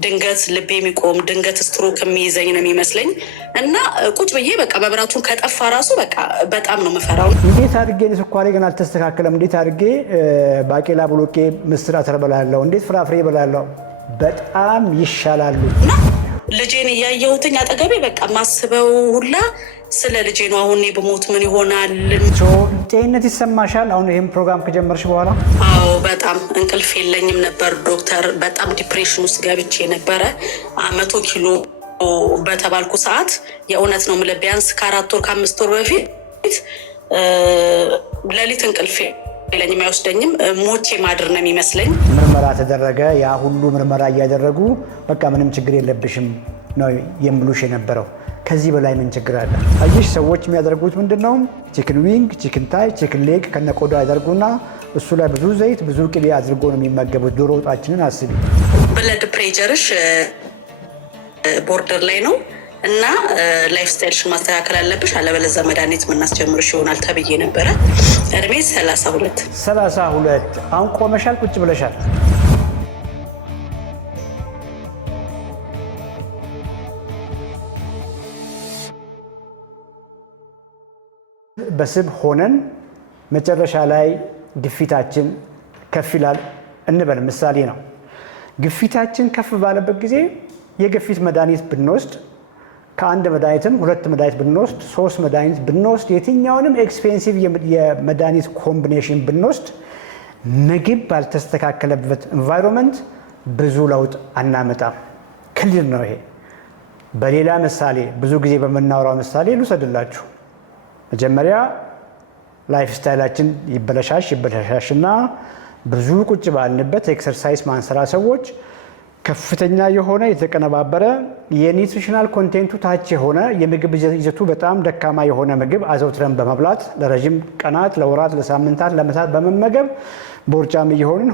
ድንገት ልቤ የሚቆም ድንገት ስትሮክ የሚይዘኝ ነው የሚመስለኝ እና ቁጭ ብዬ በቃ መብራቱን ከጠፋ ራሱ በቃ በጣም ነው የምፈራው። እንዴት አድርጌ ስኳሬ ግን አልተስተካከለም፣ እንዴት አድርጌ ባቄላ ቦሎቄ ምስር አተር በላለሁ፣ እንዴት ፍራፍሬ በላለሁ፣ በጣም ይሻላሉ። ልጄን እያየሁትኝ አጠገቤ በቃ ማስበው ሁላ ስለ ልጄ ነው። አሁን በሞት ምን ይሆናል? ጤንነት ይሰማሻል አሁን ይሄን ፕሮግራም ከጀመርሽ በኋላ? አዎ በጣም እንቅልፍ የለኝም ነበር ዶክተር። በጣም ዲፕሬሽን ውስጥ ገብቼ ነበረ። 100 ኪሎ በተባልኩ ሰዓት የእውነት ነው የምልህ ቢያንስ ከ4 ወር ከ5 ወር በፊት ሌሊት እንቅልፍ የለኝም አይወስደኝም። ሞቼ ማድር ነው የሚመስለኝ። ምርመራ ተደረገ። ያ ሁሉ ምርመራ እያደረጉ በቃ ምንም ችግር የለብሽም ነው የሚሉሽ የነበረው። ከዚህ በላይ ምን ችግር አለ? አየሽ ሰዎች የሚያደርጉት ምንድነው? ቺክን ዊንግ፣ ቺክን ታይ፣ ቺክን ሌግ ከነቆዳ ያደርጉና እሱ ላይ ብዙ ዘይት ብዙ ቅቤ አድርጎ ነው የሚመገቡት። ዶሮ ወጣችንን አስቢ። ብለድ ፕሬሸርሽ ቦርደር ላይ ነው እና ላይፍ ስታይልሽን ማስተካከል አለብሽ፣ አለበለዚያ መድኃኒት የምናስጀምርሽ ይሆናል ተብዬ ነበረ። እድሜ 32። አሁን ቆመሻል? ቁጭ ብለሻል? በስብ ሆነን መጨረሻ ላይ ግፊታችን ከፍ ይላል እንበል፣ ምሳሌ ነው። ግፊታችን ከፍ ባለበት ጊዜ የግፊት መድኃኒት ብንወስድ ከአንድ መድኃኒትም 2 መድኃኒት ብንወስድ 3 መድኃኒት ብንወስድ የትኛውንም ኤክስፔንሲቭ የመድኃኒት ኮምቢኔሽን ብንወስድ ምግብ ባልተስተካከለበት ኤንቫይሮንመንት ብዙ ለውጥ አናመጣም። ክሊር ነው ይሄ። በሌላ ምሳሌ ብዙ ጊዜ በምናወራው ምሳሌ ልውሰድላችሁ። መጀመሪያ ላይፍ ስታይላችን ይበለሻሽና ብዙ ቁጭ ባልንበት ኤክሰርሳይዝ ማንሰራ ሰዎች ከፍተኛ የሆነ የተቀነባበረ የኒውትሪሽናል ኮንቴንቱ ታች የሆነ የምግብ ይዘቱ በጣም ደካማ የሆነ ምግብ አዘውትረን በመብላት ለረጅም ቀናት፣ ለወራት፣ ለሳምንታት፣ ለዓመታት በመመገብ ቦርጫም እየሆንን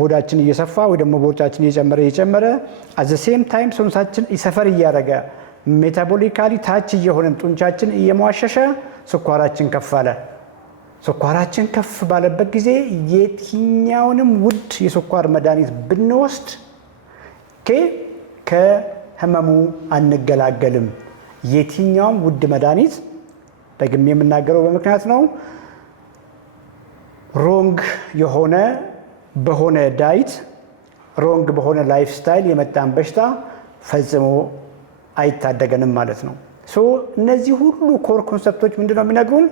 ሆዳችን እየሰፋ ወይ ደግሞ ቦርጫችን እየጨመረ አት ዘ ሴም ታይም ሰውነታችን ይሰፈር እያደረገ ሜታቦሊካሊ ታች እየሆነን ጡንቻችን እየሟሸሸ ስኳራችን ከፍ አለ። ስኳራችን ከፍ ባለበት ጊዜ የትኛውንም ውድ የስኳር መድኃኒት ብንወስድ ከህመሙ አንገላገልም። የትኛውም ውድ መድኃኒት ደግሜ የምናገረው በምክንያት ነው። ሮንግ የሆነ በሆነ ዳይት ሮንግ በሆነ ላይፍ ስታይል የመጣን በሽታ ፈጽሞ አይታደገንም ማለት ነው። እነዚህ ሁሉ ኮር ኮንሰፕቶች ምንድነው የሚነግሩን?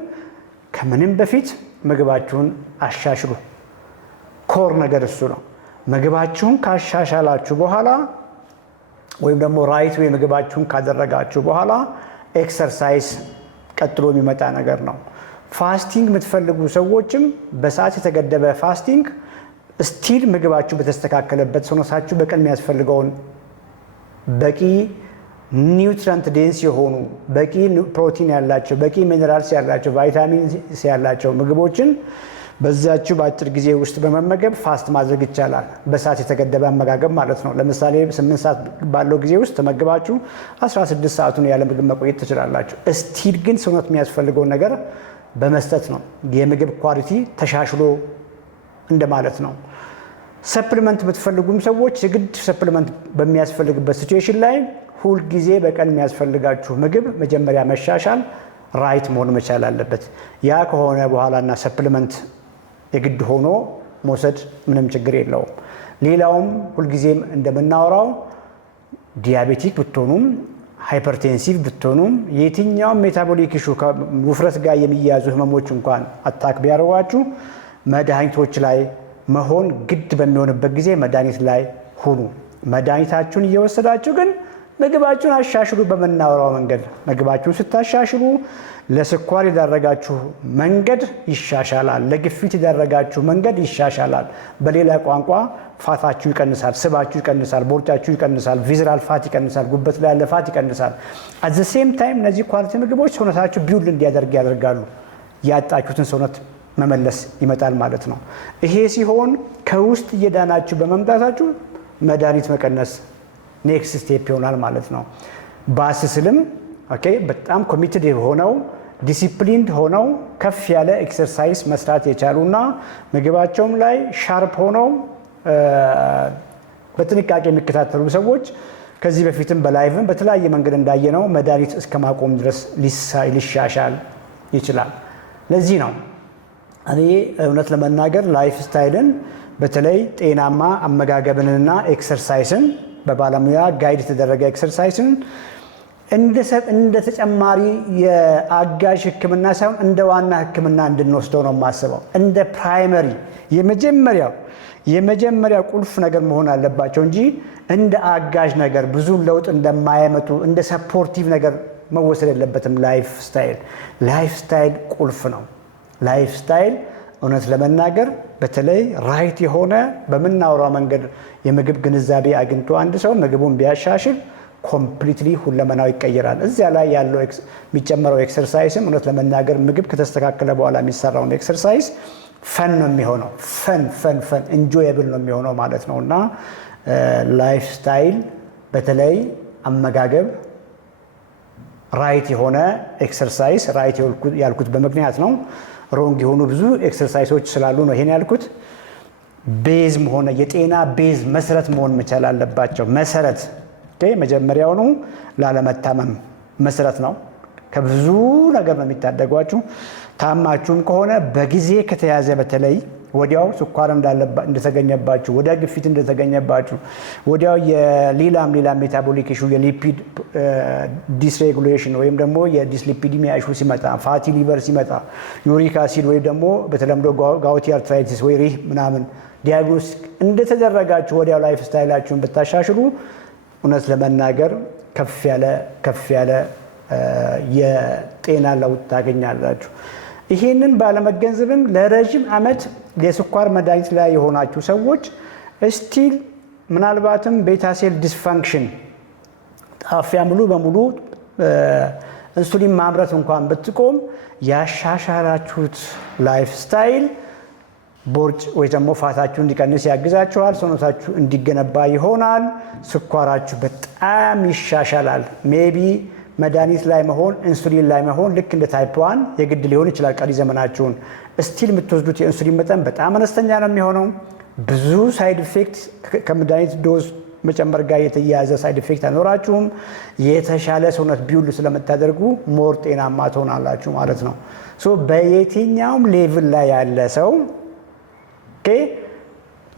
ከምንም በፊት ምግባችሁን አሻሽሉ። ኮር ነገር እሱ ነው። ምግባችሁን ካሻሻላችሁ በኋላ ወይም ደግሞ ራይት ወይ ምግባችሁን ካደረጋችሁ በኋላ ኤክሰርሳይዝ ቀጥሎ የሚመጣ ነገር ነው። ፋስቲንግ የምትፈልጉ ሰዎችም በሰዓት የተገደበ ፋስቲንግ ስቲል ምግባችሁ በተስተካከለበት ሰውነታችሁ በቀን የሚያስፈልገውን በቂ ኒውትሪንት ዴንስ የሆኑ በቂ ፕሮቲን ያላቸው በቂ ሚነራልስ ያላቸው ቫይታሚንስ ያላቸው ምግቦችን በዛችሁ በአጭር ጊዜ ውስጥ በመመገብ ፋስት ማድረግ ይቻላል። በሰዓት የተገደበ አመጋገብ ማለት ነው። ለምሳሌ 8 ሰዓት ባለው ጊዜ ውስጥ ተመግባችሁ 16 ሰዓቱን ያለ ምግብ መቆየት ትችላላችሁ። ስቲል ግን ሰውነት የሚያስፈልገውን ነገር በመስጠት ነው። የምግብ ኳሊቲ ተሻሽሎ እንደማለት ነው። ሰፕሊመንት የምትፈልጉም ሰዎች የግድ ሰፕሊመንት በሚያስፈልግበት ሲቹዌሽን ላይ ሁልጊዜ በቀን የሚያስፈልጋችሁ ምግብ መጀመሪያ መሻሻል ራይት መሆን መቻል አለበት። ያ ከሆነ በኋላና ሰፕሊመንት የግድ ሆኖ መውሰድ ምንም ችግር የለውም። ሌላውም ሁልጊዜም እንደምናወራው ዲያቤቲክ ብትሆኑም ሃይፐርቴንሲቭ ብትሆኑም የትኛውም ሜታቦሊክ ኢሹ ከውፍረት ጋር የሚያያዙ ህመሞች እንኳን አታክ ቢያደርጓችሁ መድኃኒቶች ላይ መሆን ግድ በሚሆንበት ጊዜ መድኃኒት ላይ ሁኑ። መድኃኒታችሁን እየወሰዳችሁ ግን ምግባችሁን አሻሽሉ። በመናወራው መንገድ ምግባችሁን ስታሻሽሉ ለስኳር የዳረጋችሁ መንገድ ይሻሻላል፣ ለግፊት የዳረጋችሁ መንገድ ይሻሻላል። በሌላ ቋንቋ ፋታችሁ ይቀንሳል፣ ስባችሁ ይቀንሳል፣ ቦርጫችሁ ይቀንሳል፣ ቪዝራል ፋት ይቀንሳል፣ ጉበት ላይ ያለ ፋት ይቀንሳል። አት ዘ ሴም ታይም እነዚህ ኳሊቲ ምግቦች ሰውነታችሁ ቢውል እንዲያደርግ ያደርጋሉ። ያጣችሁትን ሰውነት መመለስ ይመጣል ማለት ነው። ይሄ ሲሆን ከውስጥ እየዳናችሁ በመምጣታችሁ መድኃኒት መቀነስ ኔክስት ስቴፕ ይሆናል ማለት ነው። ባስ ስልም በጣም ኮሚትድ ሆነው ዲሲፕሊንድ ሆነው ከፍ ያለ ኤክሰርሳይዝ መስራት የቻሉና ምግባቸውም ላይ ሻርፕ ሆነው በጥንቃቄ የሚከታተሉ ሰዎች ከዚህ በፊትም በላይቭም በተለያየ መንገድ እንዳየነው መድኃኒት እስከ ማቆም ድረስ ሊሻሻል ይችላል። ለዚህ ነው እኔ እውነት ለመናገር ላይፍ ስታይልን በተለይ ጤናማ አመጋገብንና ኤክሰርሳይስን በባለሙያ ጋይድ የተደረገ ኤክሰርሳይስን እንደ ተጨማሪ የአጋዥ ሕክምና ሳይሆን እንደ ዋና ሕክምና እንድንወስደው ነው የማስበው። እንደ ፕራይመሪ የመጀመሪያ ቁልፍ ነገር መሆን አለባቸው እንጂ እንደ አጋዥ ነገር ብዙ ለውጥ እንደማያመጡ እንደ ሰፖርቲቭ ነገር መወሰድ የለበትም። ላይፍ ስታይል ቁልፍ ነው። ላይፍ ስታይል እውነት ለመናገር በተለይ ራይት የሆነ በምናወራው መንገድ የምግብ ግንዛቤ አግኝቶ አንድ ሰው ምግቡን ቢያሻሽል ኮምፕሊትሊ ሁለመናው ይቀየራል። እዚያ ላይ ያለው የሚጨመረው ኤክሰርሳይስም እውነት ለመናገር ምግብ ከተስተካከለ በኋላ የሚሰራውን ኤክሰርሳይስ ፈን ነው የሚሆነው። ፈን ኢንጆየብል ነው የሚሆነው ማለት ነው። እና ላይፍ ስታይል በተለይ አመጋገብ፣ ራይት የሆነ ኤክሰርሳይስ፣ ራይት ያልኩት በምክንያት ነው። ሮንግ የሆኑ ብዙ ኤክሰርሳይሶች ስላሉ ነው ይሄን ያልኩት። ቤዝ መሆነ የጤና ቤዝ መሰረት መሆን መቻል አለባቸው። መሰረት መጀመሪያውኑ ላለመታመም መሰረት ነው። ከብዙ ነገር ነው የሚታደጓችሁ። ታማችሁም ከሆነ በጊዜ ከተያዘ በተለይ ወዲያው ስኳር እንደተገኘባችሁ፣ ወዲያ ግፊት እንደተገኘባችሁ፣ ወዲያው የሌላም ሜታቦሊክ ኢሹ የሊፒድ ዲስሬጉሌሽን ወይም ደግሞ የዲስሊፒዲሚያ ኢሹ ሲመጣ፣ ፋቲ ሊቨር ሲመጣ፣ ዩሪክ አሲድ ወይም ደግሞ በተለምዶ ጋውቲ አርትራይቲስ ወይ ሪህ ምናምን ዲያግኖስቲክ እንደተደረጋችሁ ወዲያው ላይፍ ስታይላችሁን ብታሻሽሉ እውነት ለመናገር ከፍ ያለ የጤና ለውጥ ታገኛላችሁ። ይሄንን ባለመገንዘብም ለረጅም ዓመት የስኳር መድኃኒት ላይ የሆናችሁ ሰዎች ስቲል ምናልባትም ቤታ ሴል ዲስፋንክሽን ጣፊያ ሙሉ በሙሉ ኢንሱሊን ማምረት እንኳን ብትቆም ያሻሻላችሁት ላይፍ ስታይል ቦርጭ ወይ ደግሞ ፋታችሁ እንዲቀንስ ያግዛችኋል። ሰውነታችሁ እንዲገነባ ይሆናል። ስኳራችሁ በጣም ይሻሻላል። ሜቢ መድኃኒት ላይ መሆን ኢንሱሊን ላይ መሆን ልክ እንደ ታይፕ 1 የግድ ሊሆን ይችላል። ቀሪ ዘመናችሁን ስቲል የምትወስዱት የኢንሱሊን መጠን በጣም አነስተኛ ነው የሚሆነው። ብዙ ሳይድ ኢፌክት ከመድኃኒት ዶዝ መጨመር ጋር የተያያዘ ሳይድ ኢፌክት አይኖራችሁም። የተሻለ ሰውነት ቢውል ስለምታደርጉ ሞር ጤናማ ትሆናላችሁ ማለት ነው። ሶ በየትኛውም ሌቭል ላይ ያለ ሰው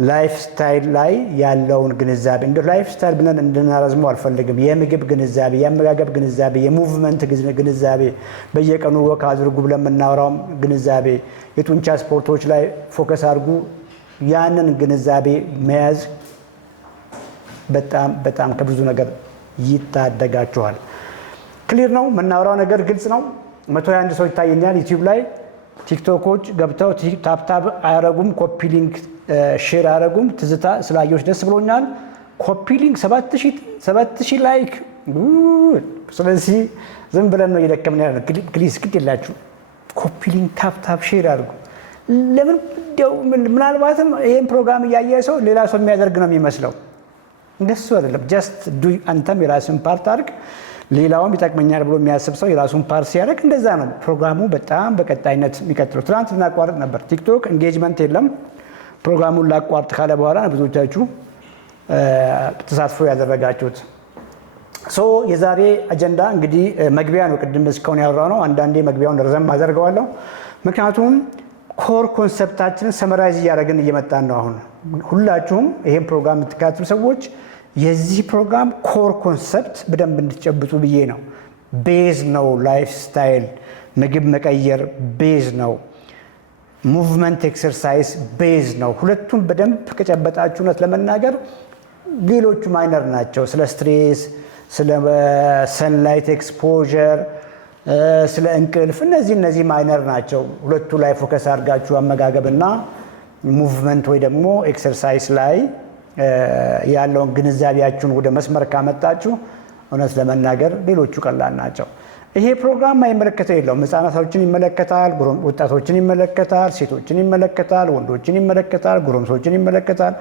ላይፍ ስታይል ላይ ያለውን ግንዛቤ እንደ ላይፍ ስታይል ብለን እንድናረዝመው አልፈልግም። የምግብ ግንዛቤ፣ የአመጋገብ ግንዛቤ፣ የሙቭመንት ግንዛቤ፣ በየቀኑ ወክ አድርጉ ብለን የምናወራው ግንዛቤ፣ የጡንቻ ስፖርቶች ላይ ፎከስ አድርጉ። ያንን ግንዛቤ መያዝ በጣም ከብዙ ነገር ይታደጋችኋል። ክሊር ነው የምናወራው ነገር ግልጽ ነው። 121 ሰው ይታየኛል ዩቲዩብ ላይ። ቲክቶኮች ገብተው ታፕታፕ አያረጉም፣ ኮፒ ሊንክ ሼር አያረጉም። ትዝታ ስላየዎች ደስ ብሎኛል። ኮፒ ሊንክ 7000 ላይክ። ስለዚህ ዝም ብለን ነው እየደከምን ያለ። ፕሊዝ ግድ የላችሁ ኮፒ ሊንክ ታፕታፕ ሼር አድርጉ። ለምን ምናልባትም ይህን ፕሮግራም እያየ ሰው ሌላ ሰው የሚያደርግ ነው የሚመስለው። እንደሱ አይደለም። ጀስት አንተም የራስን ፓርት አድርግ፣ ሌላውም ይጠቅመኛል ብሎ የሚያስብ ሰው የራሱን ፓርት ሲያደርግ እንደዛ ነው ፕሮግራሙ በጣም በቀጣይነት የሚቀጥለው። ትናንት ልናቋርጥ ነበር። ቲክቶክ ኤንጌጅመንት የለም። ፕሮግራሙን ላቋርጥ ካለ በኋላ ብዙዎቻችሁ ተሳትፎ ያደረጋችሁት። የዛሬ አጀንዳ እንግዲህ መግቢያ ነው። ቅድም እስካሁን ያወራው ነው። አንዳንዴ መግቢያውን ረዘም አደርገዋለሁ፣ ምክንያቱም ኮር ኮንሰፕታችንን ሰመራይዝ እያደረግን እየመጣን ነው። አሁን ሁላችሁም ይሄን ፕሮግራም የምትከታተሉ ሰዎች የዚህ ፕሮግራም ኮር ኮንሰፕት በደንብ እንድትጨብጡ ብዬ ነው። ቤዝ ነው ላይፍ ስታይል፣ ምግብ መቀየር ቤዝ ነው፣ ሙቭመንት ኤክሰርሳይዝ ቤዝ ነው። ሁለቱም በደንብ ከጨበጣችሁ እውነት ለመናገር ሌሎቹ ማይነር ናቸው። ስለ ስትሬስ፣ ስለ ሰንላይት ኤክስፖዠር፣ ስለ እንቅልፍ እነዚህ ማይነር ናቸው። ሁለቱ ላይ ፎከስ አድርጋችሁ አመጋገብና ሙቭመንት ወይ ደግሞ ኤክሰርሳይዝ ላይ ያለውን ግንዛቤያችሁን ወደ መስመር ካመጣችሁ እውነት ለመናገር ሌሎቹ ቀላል ናቸው። ይሄ ፕሮግራም የማይመለከተው የለውም። ህጻናቶችን ይመለከታል፣ ወጣቶችን ይመለከታል፣ ሴቶችን ይመለከታል፣ ወንዶችን ይመለከታል፣ ጎረምሶችን ይመለከታል፣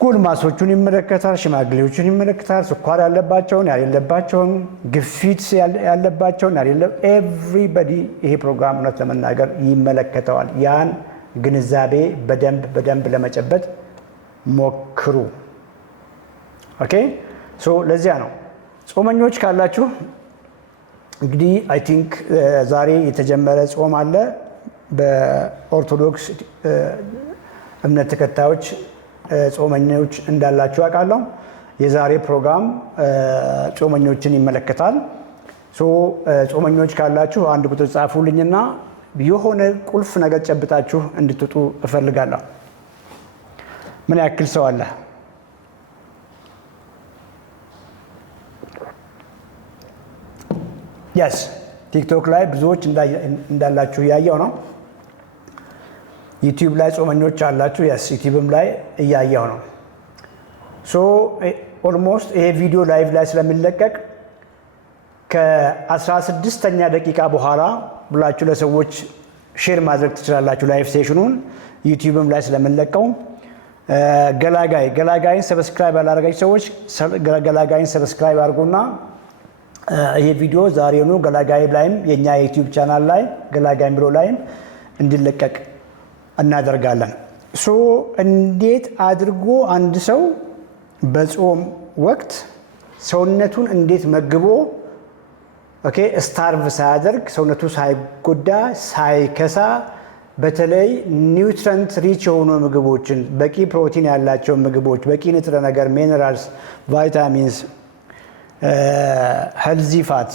ጎልማሶቹን ይመለከታል፣ ሽማግሌዎችን ይመለከታል፣ ስኳር ያለባቸውን ያሌለባቸውን፣ ግፊት ያለባቸውን ኤቭሪባዲ ይሄ ፕሮግራም እውነት ለመናገር ይመለከተዋል። ያን ግንዛቤ በደንብ ለመጨበጥ ሞክሩ። ኦኬ ሶ ለዚያ ነው ጾመኞች ካላችሁ እንግዲህ አይ ቲንክ ዛሬ የተጀመረ ጾም አለ በኦርቶዶክስ እምነት ተከታዮች ጾመኞች እንዳላችሁ አውቃለሁ የዛሬ ፕሮግራም ጾመኞችን ይመለከታል ሶ ጾመኞች ካላችሁ አንድ ቁጥር ጻፉልኝና የሆነ ቁልፍ ነገር ጨብጣችሁ እንድትጡ እፈልጋለሁ ምን ያክል ሰው አለ yes ቲክቶክ ላይ ብዙዎች እንዳላችሁ ያያው ነው ዩቲዩብ ላይ ጾመኞች አላችሁ yes ዩቲዩብም ላይ ያያው ነው ሶ ኦልሞስት ይሄ ቪዲዮ ላይቭ ላይ ስለሚለቀቅ ከ16ኛ ደቂቃ በኋላ ብላችሁ ለሰዎች ሼር ማድረግ ትችላላችሁ ላይቭ ሴሽኑን ዩቲዩብም ላይ ስለምንለቀው ገላጋይን ሰብስክራይብ ያላደረጋችሁ ሰዎች ገላጋይን ሰብስክራይብ አድርጉና ይሄ ቪዲዮ ዛሬውኑ ገላጋይ ላይም የኛ ዩቲዩብ ቻናል ላይ ገላጋይ ብሎ ላይም እንዲለቀቅ እናደርጋለን ሶ እንዴት አድርጎ አንድ ሰው በጾም ወቅት ሰውነቱን እንዴት መግቦ ኦኬ ስታርቭ ሳያደርግ ሰውነቱ ሳይጎዳ ሳይከሳ በተለይ ኒውትሪንት ሪች የሆኑ ምግቦችን በቂ ፕሮቲን ያላቸው ምግቦች በቂ ንጥረ ነገር ሚነራልስ ቫይታሚንስ ሄልዚ ፋት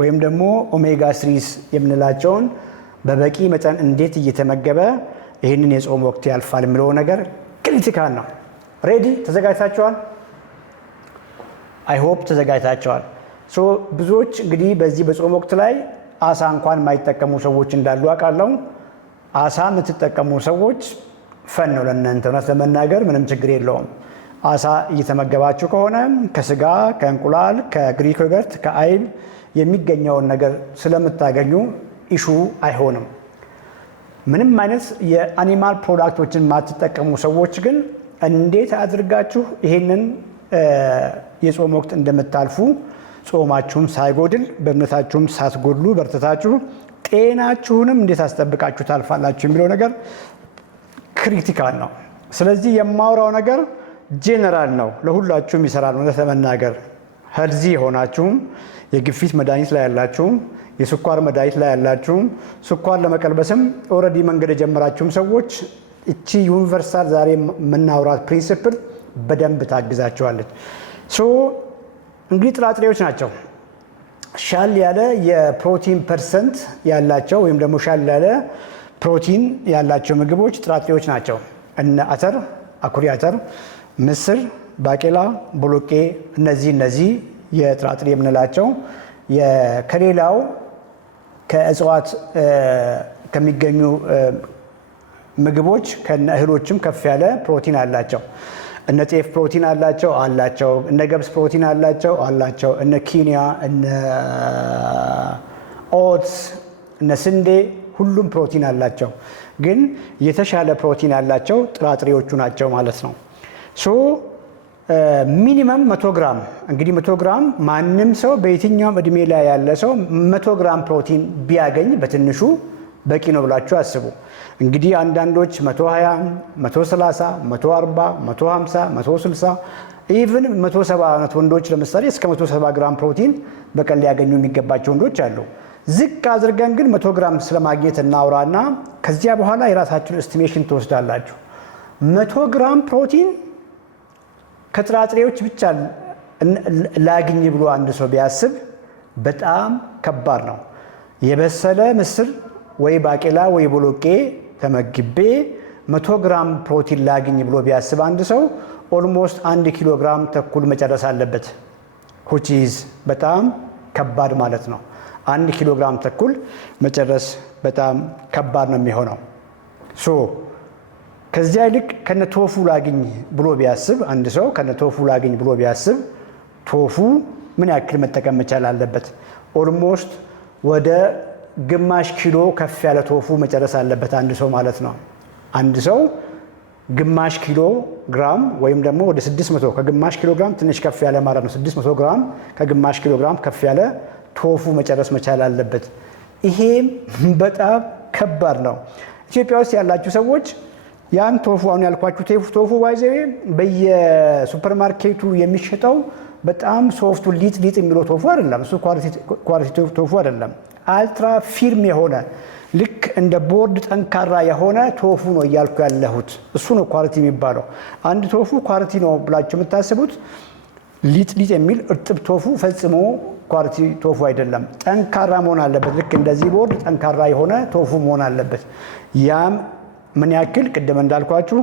ወይም ደግሞ ኦሜጋ 3 የምንላቸውን በበቂ መጠን እንዴት እየተመገበ ይህንን የጾም ወቅት ያልፋል የሚለው ነገር ክሪቲካል ነው ሬዲ ተዘጋጅታችኋል አይ ሆፕ ተዘጋጅታችኋል ሶ ብዙዎች እንግዲህ በዚህ በጾም ወቅት ላይ አሳ እንኳን የማይጠቀሙ ሰዎች እንዳሉ አውቃለሁ አሳ የምትጠቀሙ ሰዎች ፈን ነው ለእናንተ እውነት ለመናገር ምንም ችግር የለውም አሳ እየተመገባችሁ ከሆነ ከስጋ ከእንቁላል ከግሪክ ዮገርት ከአይብ የሚገኘውን ነገር ስለምታገኙ ኢሹ አይሆንም ምንም አይነት የአኒማል ፕሮዳክቶችን ማትጠቀሙ ሰዎች ግን እንዴት አድርጋችሁ ይሄንን የጾም ወቅት እንደምታልፉ ጾማችሁም ሳይጎድል በእምነታችሁም ሳትጎድሉ በርትታችሁ ጤናችሁንም እንዴት አስጠብቃችሁ ታልፋላችሁ የሚለው ነገር ክሪቲካል ነው ስለዚህ የማወራው ነገር ጄነራል ነው ለሁላችሁም ይሰራል ማለት ለመናገር ሄልዚ ሆናችሁም የግፊት መድኃኒት ላይ ያላችሁም የስኳር መድኃኒት ላይ ያላችሁም ስኳር ለመቀልበስም ኦልሬዲ መንገድ የጀመራችሁም ሰዎች እቺ ዩኒቨርሳል ዛሬ የምናወራት ፕሪንሲፕል በደንብ ታግዛችኋለች ሶ እንግዲህ ጥራጥሬዎች ናቸው ሻል ያለ የፕሮቲን ፐርሰንት ያላቸው ወይም ደግሞ ሻል ያለ ፕሮቲን ያላቸው ምግቦች ጥራጥሬዎች ናቸው እነ አተር አኩሪ አተር ምስር ባቄላ ቦሎቄ እነዚህ የጥራጥሬ የምንላቸው ከሌላው ከእጽዋት ከሚገኙ ምግቦች ከነ እህሎችም ከፍ ያለ ፕሮቲን አላቸው እነ ጤፍ ፕሮቲን አላቸው እነ ገብስ ፕሮቲን አላቸው እነ ኪኒያ እነ ኦትስ እነ ስንዴ ሁሉም ፕሮቲን አላቸው ግን የተሻለ ፕሮቲን ያላቸው ጥራጥሬዎቹ ናቸው ማለት ነው ሶ ሚኒመም 100 ግራም እንግዲህ 100 ግራም ማንም ሰው በየትኛውም እድሜ ላይ ያለ ሰው 100 ግራም ፕሮቲን ቢያገኝ በትንሹ በቂ ነው ብላችሁ አስቡ እንግዲህ አንዳንዶች 120 130 140 150 160 ኢቭን 170 አይነት ወንዶች ለምሳሌ እስከ 170 ግራም ፕሮቲን በቀን ሊያገኙ የሚገባቸው ወንዶች አሉ ዝቅ አድርገን ግን 100 ግራም ስለማግኘት እናውራና ከዚያ በኋላ የራሳችሁን ኤስቲሜሽን ትወስዳላችሁ 100 ግራም ፕሮቲን ከጥራጥሬዎች ብቻ ላግኝ ብሎ አንድ ሰው ቢያስብ በጣም ከባድ ነው የበሰለ ምስር ወይ ባቄላ ወይ ቦሎቄ ተመግቤ 100 ግራም ፕሮቲን ላግኝ ብሎ ቢያስብ አንድ ሰው ኦልሞስት 1 ኪሎ ግራም ተኩል መጨረስ አለበት which is በጣም ከባድ ማለት ነው 1 ኪሎ ግራም ተኩል መጨረስ በጣም ከባድ ነው የሚሆነው ሶ ከዚያ ይልቅ ከነቶፉ ላግኝ ብሎ ቢያስብ አንድ ሰው ከነቶፉ ላግኝ ብሎ ቢያስብ ቶፉ ምን ያክል መጠቀም መቻል አለበት ኦልሞስት ወደ ግማሽ ኪሎ ከፍ ያለ ቶፉ መጨረስ አለበት አንድ ሰው ማለት ነው አንድ ሰው ግማሽ ኪሎ ግራም ወይም ደግሞ ወደ 600 ከግማሽ ኪሎ ግራም ትንሽ ከፍ ያለ ማለት ነው 600 ግራም ከግማሽ ኪሎ ግራም ከፍ ያለ ቶፉ መጨረስ መቻል አለበት ይሄ በጣም ከባድ ነው ኢትዮጵያ ውስጥ ያላችሁ ሰዎች ያን ቶፉ አሁን ያልኳችሁ ቶፉ ባይዘ በየሱፐርማርኬቱ የሚሸጠው በጣም ሶፍቱ ሊጥ የሚለው ቶፉ አይደለም። እሱ ኳሊቲ ቶፉ አይደለም። አልትራ ፊርም የሆነ ልክ እንደ ቦርድ ጠንካራ የሆነ ቶፉ ነው እያልኩ ያለሁት። እሱ ነው ኳሊቲ የሚባለው። አንድ ቶፉ ኳሊቲ ነው ብላችሁ የምታስቡት ሊጥ የሚል እርጥብ ቶፉ ፈጽሞ ኳሊቲ ቶፉ አይደለም። ጠንካራ መሆን አለበት። ልክ እንደዚህ ቦርድ ጠንካራ የሆነ ቶፉ መሆን አለበት። ያም ምን ያክል ቅድም እንዳልኳችሁ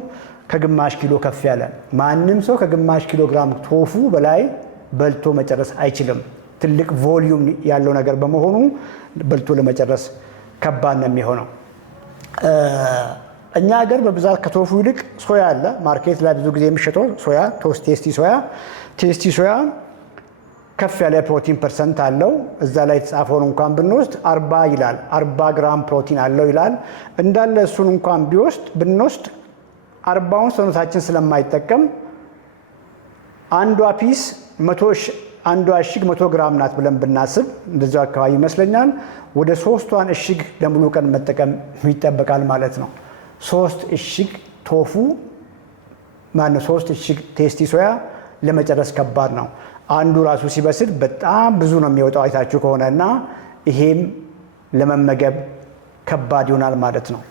ከግማሽ ኪሎ ከፍ ያለ። ማንም ሰው ከግማሽ ኪሎ ግራም ቶፉ በላይ በልቶ መጨረስ አይችልም። ትልቅ ቮሊዩም ያለው ነገር በመሆኑ በልቶ ለመጨረስ ከባድ ነው የሚሆነው። እኛ ሀገር በብዛት ከቶፉ ይልቅ ሶያ አለ ማርኬት ላይ ብዙ ጊዜ የሚሸጠው ሶያ ቴስቲ ሶያ ከፍ ያለ ፕሮቲን ፐርሰንት አለው። እዛ ላይ የተጻፈውን እንኳን ብንወስድ 40 ይላል። 40 ግራም ፕሮቲን አለው ይላል። እንዳለ እሱን እንኳን ብንወስድ 40ውን ሰውነታችን ስለማይጠቀም አንዷ ፒስ አንዷ እሽግ 100 ግራም ናት ብለን ብናስብ እንደዚያው አካባቢ ይመስለኛል። ወደ 3ቷን እሽግ ለሙሉ ቀን መጠቀም ይጠበቃል ማለት ነው። 3 እሽግ ቶፉ 3 እሽግ ቴስቲ ሶያ ለመጨረስ ከባድ ነው። አንዱ ራሱ ሲበስል በጣም ብዙ ነው የሚወጣው አይታችሁ ከሆነ እና ይሄም ለመመገብ ከባድ ይሆናል ማለት ነው።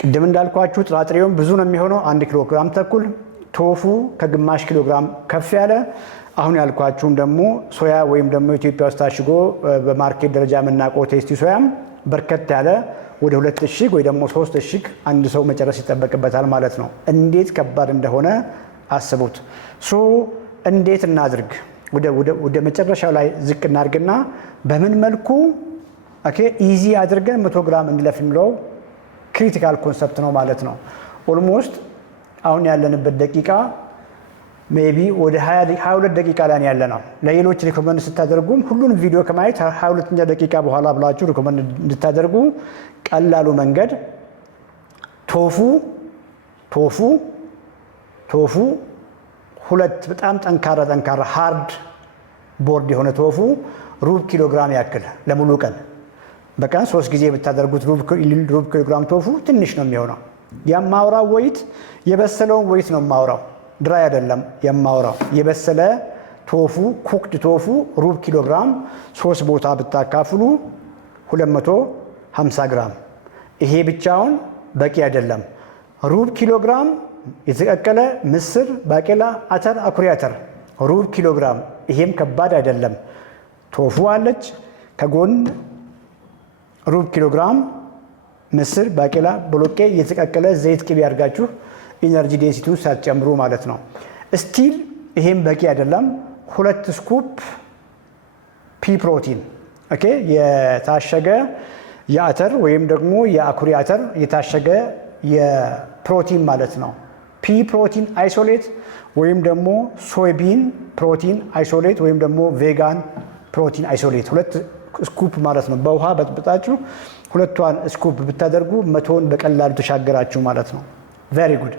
ቅድም እንዳልኳችሁ ጥራጥሬውም ብዙ ነው የሚሆነው 1 ኪሎ ግራም ተኩል፣ ቶፉ ከግማሽ ኪሎ ግራም ከፍ ያለ። አሁን ያልኳችሁም ደግሞ ሶያ ወይም ደግሞ ኢትዮጵያ ውስጥ ታሽጎ በማርኬት ደረጃ የምናውቀው ቴስቲ ሶያም በርከት ያለ ወደ 2 እሽግ ወይ ደግሞ 3 እሽግ አንድ ሰው መጨረስ ይጠበቅበታል ማለት ነው። እንዴት ከባድ እንደሆነ አስቡት። እንዴት እናድርግ? ወደ መጨረሻው ላይ ዝቅ እናድርግና በምን መልኩ ኢዚ አድርገን 100 ግራም እንለፍ የሚለው ክሪቲካል ኮንሰፕት ነው ማለት ነው። ኦልሞስት አሁን ያለንበት ደቂቃ ሜቢ ወደ 22 ደቂቃ ላይ ያለ ነው። ለሌሎች ሪኮመንድ ስታደርጉም ሁሉንም ቪዲዮ ከማየት 22ኛ ደቂቃ በኋላ ብላችሁ ሪኮመንድ እንድታደርጉ ቀላሉ መንገድ ቶፉ ሁለት በጣም ጠንካራ ሃርድ ቦርድ የሆነ ቶፉ ሩብ ኪሎ ግራም ያክል ለሙሉ ቀን በቀን 3 ጊዜ ብታደርጉት ሩብ ኪሎ ግራም ቶፉ ትንሽ ነው የሚሆነው። የማውራው ወይት የበሰለውን ወይት ነው የማውራው፣ ድራይ አይደለም የማውራው። የበሰለ ቶፉ ኩክድ ቶፉ ሩብ ኪሎ ግራም 3 ቦታ ብታካፍሉ 250 ግራም። ይሄ ብቻውን በቂ አይደለም። ሩብ ኪሎ ግራም የተቀቀለ ምስር፣ ባቄላ፣ አተር፣ አኩሪ አተር ሩብ ኪሎ ግራም። ይሄም ከባድ አይደለም። ቶፉ አለች ከጎን ሩብ ኪሎ ግራም ምስር፣ ባቄላ፣ ቦሎቄ የተቀቀለ ዘይት ቅቤ ያርጋችሁ ኢነርጂ ዴንሲቲውን ሳትጨምሩ ማለት ነው። ስቲል ይሄም በቂ አይደለም። 2 ስኩፕ ፒ ፕሮቲን የታሸገ የአተር ወይም ደግሞ የአኩሪ አተር የታሸገ የፕሮቲን ማለት ነው። ፒ ፕሮቲን አይሶሌት ወይም ደግሞ ሶይቢን ፕሮቲን አይሶሌት ወይም ደግሞ ቬጋን ፕሮቲን አይሶሌት 2 ስኩፕ ማለት ነው። በውሃ በጥብጣችሁ 2ቷን ስኩፕ ብታደርጉ 100ን በቀላሉ ተሻገራችሁ ማለት ነው። ቬሪ ጉድ።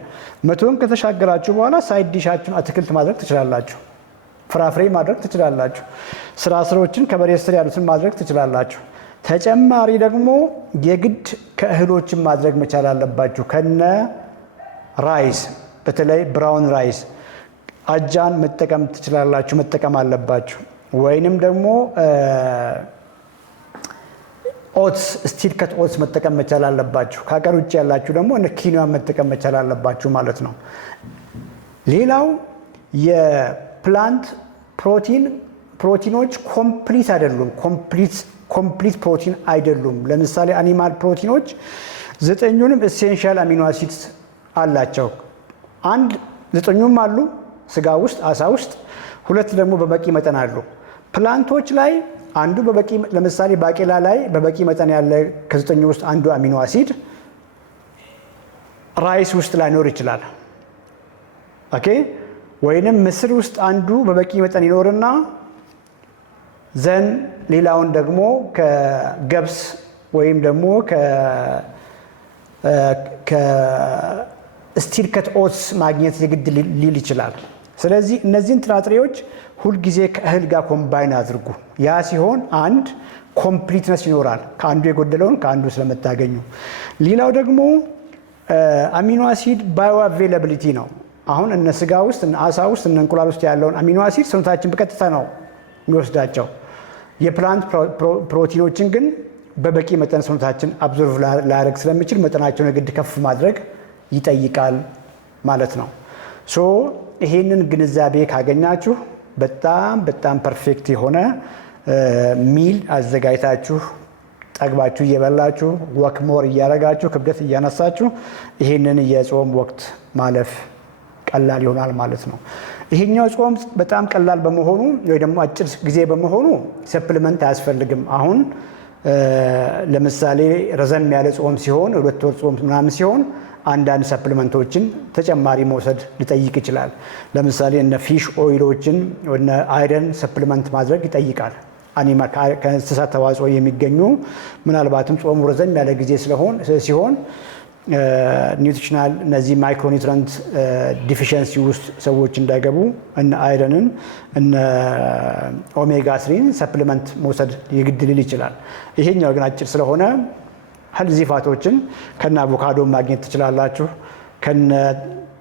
100ን ከተሻገራችሁ በኋላ ሳይድ ዲሻችሁን አትክልት ማድረግ ትችላላችሁ። ፍራፍሬ ማድረግ ትችላላችሁ። ስራስሮችን ከመሬት ስር ያሉትን ማድረግ ትችላላችሁ። ተጨማሪ ደግሞ የግድ ከእህሎችን ማድረግ መቻል አለባችሁ። ከነ ራይስ በተለይ ብራውን ራይስ አጃን መጠቀም ትችላላችሁ፣ መጠቀም አለባችሁ። ወይንም ደግሞ ኦትስ ስቲል ከት ኦትስ መጠቀም መቻል አለባችሁ። ከሀገር ውጭ ያላችሁ ደግሞ እነ ኪኒዋን መጠቀም መቻል አለባችሁ ማለት ነው። ሌላው የፕላንት ፕሮቲኖች ኮምፕሊት አይደሉም። ኮምፕሊት ፕሮቲን አይደሉም። ለምሳሌ አኒማል ፕሮቲኖች 9ኙንም ኤሴንሻል አሚኖ አሲድስ አላቸው። 9ኙም አሉ ስጋ ውስጥ፣ አሳ ውስጥ፣ 2 ደግሞ በበቂ መጠን አሉ። ፕላንቶች ላይ አንዱ በበቂ ለምሳሌ ባቄላ ላይ በበቂ መጠን ያለ ከ9ኙ ውስጥ አንዱ አሚኖ አሲድ ራይስ ውስጥ ላይኖር ይችላል። ወይንም ምስር ውስጥ አንዱ በበቂ መጠን ይኖርና ዘን ሌላውን ደግሞ ከገብስ ወይም ደግሞ ከስቲል ከት ኦትስ ማግኘት የግድ ሊል ይችላል። ስለዚህ እነዚህን ጥራጥሬዎች ሁልጊዜ ከእህል ጋር ኮምባይን አድርጉ። ያ ሲሆን አንድ ኮምፕሊትነስ ይኖራል፣ ከአንዱ የጎደለውን ከአንዱ ስለምታገኙ። ሌላው ደግሞ አሚኖ አሲድ ባዮ አቬይላቢሊቲ ነው። አሁን እነ ስጋ ውስጥ እነ አሳ ውስጥ እነ እንቁላል ውስጥ ያለውን አሚኖ አሲድ ሰውነታችን በቀጥታ ነው የሚወስዳቸው። የፕላንት ፕሮቲኖችን ግን በበቂ መጠን ሰውነታችን አብዞርቭ ላያደርግ ስለሚችል መጠናቸውን የግድ ከፍ ማድረግ ይጠይቃል ማለት ነው። ሶ ይሄንን ግንዛቤ ካገኛችሁ በጣም ፐርፌክት የሆነ ሚል አዘጋጅታችሁ ጠግባችሁ እየበላችሁ ወክ ሞር እያደረጋችሁ ክብደት እያነሳችሁ ይሄንን የጾም ወቅት ማለፍ ቀላል ይሆናል ማለት ነው። ይሄኛው ጾም በጣም ቀላል በመሆኑ ወይ ደግሞ አጭር ጊዜ በመሆኑ ሰፕሊመንት አያስፈልግም። አሁን ለምሳሌ ረዘም ያለ ጾም ሲሆን 2 ወር ጾም ምናምን ሲሆን አንዳንድ ሰፕሊመንቶችን ተጨማሪ መውሰድ ሊጠይቅ ይችላል። ለምሳሌ እነ ፊሽ ኦይሎችን እነ አይረን ሰፕሊመንት ማድረግ ይጠይቃል። ከእንስሳት ተዋጽኦ የሚገኙ ምናልባትም ጾሙ ረዘም ያለ ጊዜ ሲሆን ኒውትሪሽናል እነዚህ ማይክሮኒውትረንት ዲፊሽንሲ ውስጥ ሰዎች እንዳይገቡ እነ አይረንን እነ ኦሜጋ 3 ሰፕሊመንት መውሰድ የግድ ሊል ይችላል። ይሄኛው ግን አጭር ስለሆነ ሄልዚ ፋቶችን ከነ አቮካዶ ማግኘት ትችላላችሁ፣ ከነ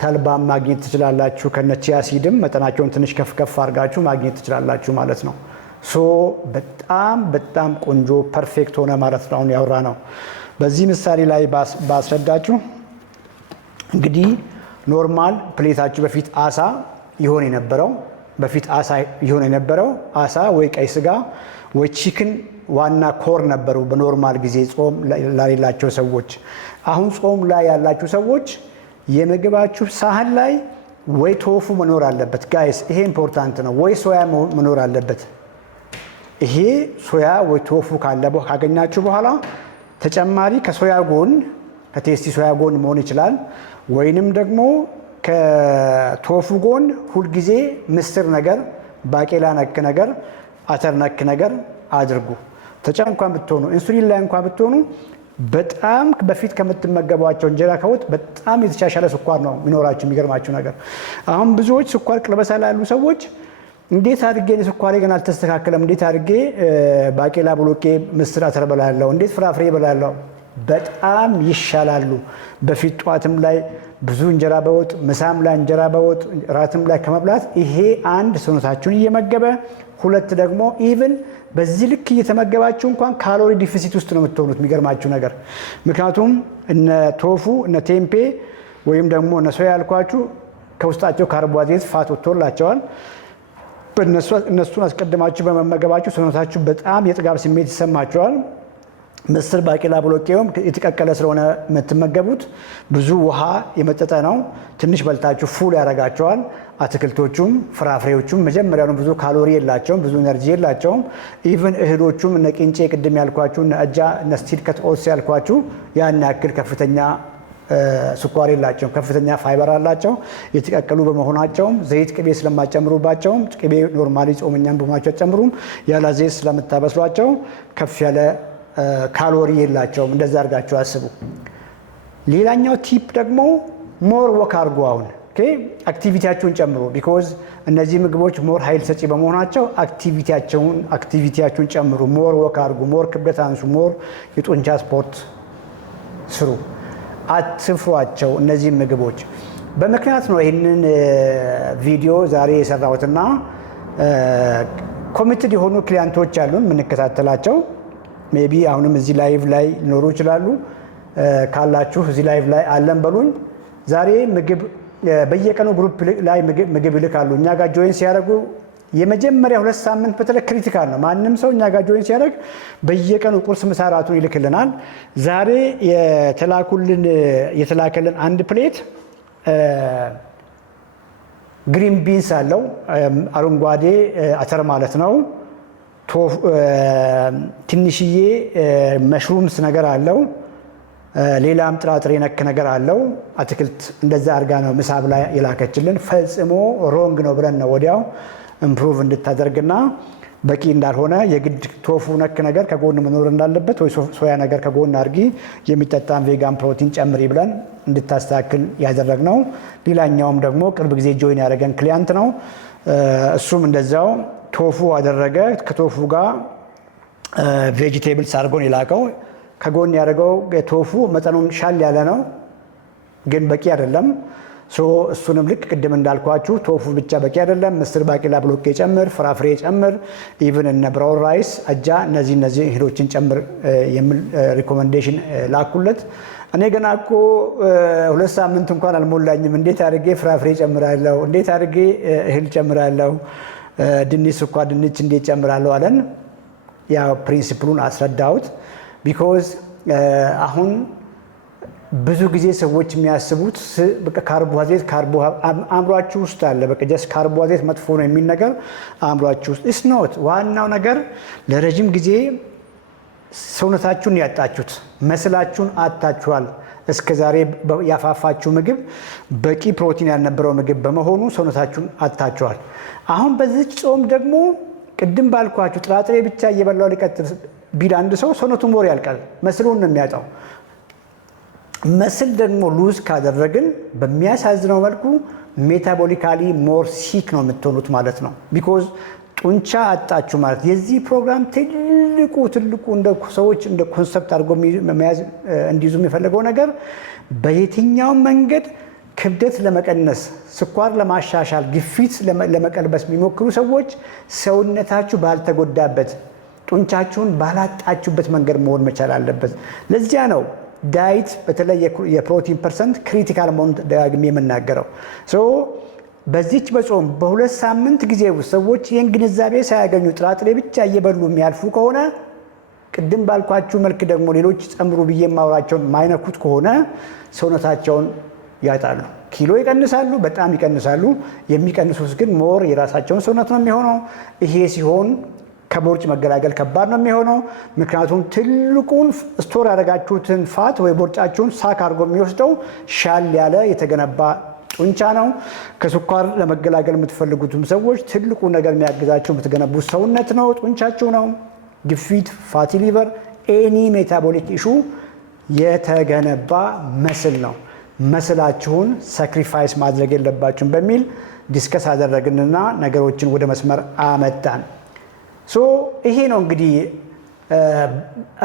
ተልባ ማግኘት ትችላላችሁ፣ ከነ ቺያ ሲድም መጠናቸውን ትንሽ ከፍ አድርጋችሁ ማግኘት ትችላላችሁ ማለት ነው። ሶ በጣም ቆንጆ ፐርፌክት ሆነ ማለት ነው አሁን ያወራ ነው። በዚህ ምሳሌ ላይ ባስረዳችሁ እንግዲህ ኖርማል ፕሌታችሁ በፊት አሳ ይሆን የነበረው አሳ ወይ ቀይ ስጋ ወይ ቺክን ዋና ኮር ነበሩ በኖርማል ጊዜ ጾም ላሌላቸው ሰዎች። አሁን ጾም ላይ ያላችሁ ሰዎች የምግባችሁ ሳህን ላይ ወይ ቶፉ መኖር አለበት ጋይስ፣ ይሄ ኢምፖርታንት ነው። ወይ ሶያ መኖር አለበት። ይሄ ሶያ ወይ ቶፉ ካገኛችሁ በኋላ ተጨማሪ ከሶያ ጎን ከቴስቲ ሶያ ጎን መሆን ይችላል። ወይንም ደግሞ ከቶፉ ጎን ሁልጊዜ ምስር ነገር፣ ባቄላ ነክ ነገር፣ አተር ነክ ነገር አድርጉ። እንኳን ብትሆኑ ኢንሱሊን ላይ እንኳን ብትሆኑ በጣም በፊት ከምትመገቧቸው እንጀራ ከወጥ በጣም የተሻሻለ ስኳር ነው የሚኖራችሁ። የሚገርማችሁ ነገር አሁን ብዙዎች ስኳር ቅልበሳ ላይ ያሉ ሰዎች እንዴት አድርጌ ስኳሬ ግን አልተስተካከለም፣ እንዴት አድርጌ ባቄላ፣ ቦሎቄ፣ ምስር፣ አተር በላለሁ፣ እንዴት ፍራፍሬ በላለሁ፣ በጣም ይሻላሉ። በፊት ጧትም ላይ ብዙ እንጀራ በወጥ ምሳም ላይ እንጀራ በወጥ ራትም ላይ ከመብላት ይሄ አንድ ሰውነታችሁን እየመገበ ሁለት ደግሞ ኢቭን በዚህ ልክ እየተመገባችሁ እንኳን ካሎሪ ዲፊሲት ውስጥ ነው የምትሆኑት። የሚገርማችሁ ነገር ምክንያቱም እነ ቶፉ እነ ቴምፔ ወይም ደግሞ እነ ሶያ ያልኳችሁ ከውስጣቸው ካርቦሃይድሬት ፋት ወጥቶላቸዋል። እነሱን አስቀድማችሁ በመመገባችሁ ሰውነታችሁ በጣም የጥጋብ ስሜት ይሰማቸዋል። ምስር፣ ባቄላ፣ ቦሎቄውም የተቀቀለ ስለሆነ የምትመገቡት ብዙ ውሃ የመጠጠ ነው። ትንሽ በልታችሁ ፉል ያደርጋቸዋል። አትክልቶቹም ፍራፍሬዎቹም መጀመሪያውኑ ብዙ ካሎሪ የላቸውም፣ ብዙ ኤነርጂ የላቸውም። ኢቭን እህሎቹም እነ ቂንጬ ቅድም ያልኳችሁ እነ አጃ እነ ስቲል ከት ኦትስ ያልኳችሁ ያን ያክል ከፍተኛ ስኳር የላቸውም፣ ከፍተኛ ፋይበር አላቸው። የተቀቀሉ በመሆናቸውም ዘይት ቅቤ ስለማጨምሩባቸውም ቅቤ ኖርማሊ ጾመኛም በመሆናቸው አጨምሩም ያለ ዘይት ስለምታበስሏቸው ከፍ ያለ ካሎሪ የላቸውም። እንደዛ አድርጋችሁ አስቡ። ሌላኛው ቲፕ ደግሞ ሞር ወክ አድርጉ። አሁን አክቲቪቲያችሁን ጨምሩ። ቢኮዝ እነዚህ ምግቦች ሞር ኃይል ሰጪ በመሆናቸው አክቲቪቲያችሁን ጨምሩ። ሞር ወክ አድርጉ፣ ሞር ክብደት አንሱ፣ ሞር የጡንቻ ስፖርት ስሩ። አትፍሯቸው እነዚህ ምግቦች። በምክንያት ነው ይህንን ቪዲዮ ዛሬ የሰራሁትና ኮሚትድ የሆኑ ክሊያንቶች አሉን የምንከታተላቸው። ሜቢ አሁንም እዚህ ላይቭ ላይ ሊኖሩ ይችላሉ። ካላችሁ እዚህ ላይቭ ላይ አለን በሉኝ። ዛሬ ምግብ በየቀኑ ግሩፕ ላይ ምግብ ይልካሉ። እኛ ጋር ጆይን ሲያደርጉ የመጀመሪያ 2 ሳምንት በተለይ ክሪቲካል ነው። ማንም ሰው እኛ ጋር ጆይን ሲያደርግ በየቀኑ ቁርስ፣ ምሳ፣ እራቱን ይልክልናል። ዛሬ የተላከልን አንድ ፕሌት ግሪን ቢንስ አለው፣ አረንጓዴ አተር ማለት ነው። ትንሽዬ መሽሩምስ ነገር አለው፣ ሌላም ጥራጥሬ ነክ ነገር አለው። አትክልት እንደዛ አድርጋ ነው ምሳብ ላይ የላከችልን። ፈጽሞ ሮንግ ነው ብለን ነው ወዲያው ኢምፕሩቭ እንድታደርግና በቂ እንዳልሆነ የግድ ቶፉ ነክ ነገር ከጎን መኖር እንዳለበት ወይ ሶያ ነገር ከጎን አድርጊ፣ የሚጠጣን ቬጋን ፕሮቲን ጨምሪ ብለን እንድታስተካክል ያደረግነው። ሌላኛውም ደግሞ ቅርብ ጊዜ ጆይን ያደረገን ክሊያንት ነው። እሱም እንደዛው ቶፉ አደረገ። ከቶፉ ጋር ቬጂቴብልስ አድርጎን የላከው። ከጎን ያደረገው ቶፉ መጠኑም ሻል ያለ ነው። ግን በቂ አይደለም። እሱንም ልክ ቅድም እንዳልኳችሁ ቶፉ ብቻ በቂ አይደለም። ምስር፣ ባቄላ፣ ብሎቄ ጨምር፣ ፍራፍሬ ጨምር፣ ኢቭን እነ ብራውን ራይስ፣ አጃ፣ እነዚህ እህሎችን ጨምር የሚል ሪኮመንዴሽን ላኩለት። እኔ ገና እኮ 2 ሳምንት እንኳን አልሞላኝም፣ እንዴት አድርጌ ፍራፍሬ ጨምራለሁ፣ እንዴት አድርጌ እህል ጨምራለሁ፣ ድንች፣ ስኳር ድንች እንዴት ጨምራለሁ አለን። ያ ፕሪንሲፕሉን አስረዳሁት። ቢኮዝ አሁን ብዙ ጊዜ ሰዎች የሚያስቡት ካርቦሃይድሬት አእምሯችሁ ውስጥ አለ። በቃ ጀስት ካርቦሃይድሬት መጥፎ ነው የሚል ነገር አእምሯችሁ ውስጥ ኢስ ኖት። ዋናው ነገር ለረጅም ጊዜ ሰውነታችሁን ያጣችሁት መስላችሁን አጥታችኋል። እስከ ዛሬ ያፋፋችሁ ምግብ በቂ ፕሮቲን ያልነበረው ምግብ በመሆኑ ሰውነታችሁን አጥታችኋል። አሁን በዚህ ጾም ደግሞ ቅድም ባልኳችሁ ጥራጥሬ ብቻ እየበላው ሊቀጥል ቢል አንድ ሰው ሰውነቱ ሞር ያልቃል፣ መስሉን ነው የሚያጣው። መስል ደግሞ ሉዝ ካደረግን በሚያሳዝነው መልኩ ሜታቦሊካሊ ሞር ሲክ ነው የምትሆኑት ማለት ነው። ቢኮዝ ጡንቻ አጣችሁ ማለት። የዚህ ፕሮግራም ትልቁ እንደ ሰዎች እንደ ኮንሰፕት አድርጎ መያዝ እንዲይዙ የሚፈልገው ነገር በየትኛውም መንገድ ክብደት ለመቀነስ፣ ስኳር ለማሻሻል፣ ግፊት ለመቀልበስ የሚሞክሩ ሰዎች ሰውነታችሁ ባልተጎዳበት፣ ጡንቻችሁን ባላጣችሁበት መንገድ መሆን መቻል አለበት። ለዚያ ነው ዳይት በተለይ የፕሮቲን ፐርሰንት ክሪቲካል መሆን ደጋግሜ የምናገረው። በዚች በጾም በ2 ሳምንት ጊዜ ውስጥ ሰዎች ይህን ግንዛቤ ሳያገኙ ጥራጥሬ ብቻ እየበሉ የሚያልፉ ከሆነ ቅድም ባልኳችሁ መልክ ደግሞ ሌሎች ጨምሩ ብዬ ማውራቸውን ማይነኩት ከሆነ ሰውነታቸውን ያጣሉ፣ ኪሎ ይቀንሳሉ፣ በጣም ይቀንሳሉ። የሚቀንሱት ግን ሞር የራሳቸውን ሰውነት ነው የሚሆነው። ይሄ ሲሆን ከቦርጭ መገላገል ከባድ ነው የሚሆነው። ምክንያቱም ትልቁን ስቶር ያደረጋችሁትን ፋት ወይ ቦርጫችሁን ሳክ አድርጎ የሚወስደው ሻል ያለ የተገነባ ጡንቻ ነው። ከስኳር ለመገላገል የምትፈልጉትም ሰዎች ትልቁ ነገር የሚያግዛችሁ የምትገነቡት ሰውነት ነው፣ ጡንቻችሁ ነው። ግፊት፣ ፋቲ ሊቨር፣ ኤኒ ሜታቦሊክ ኢሹ የተገነባ መስል ነው። መስላችሁን ሳክሪፋይስ ማድረግ የለባችሁም በሚል ዲስከስ አደረግንና ነገሮችን ወደ መስመር አመጣን። ይሄ ነው እንግዲህ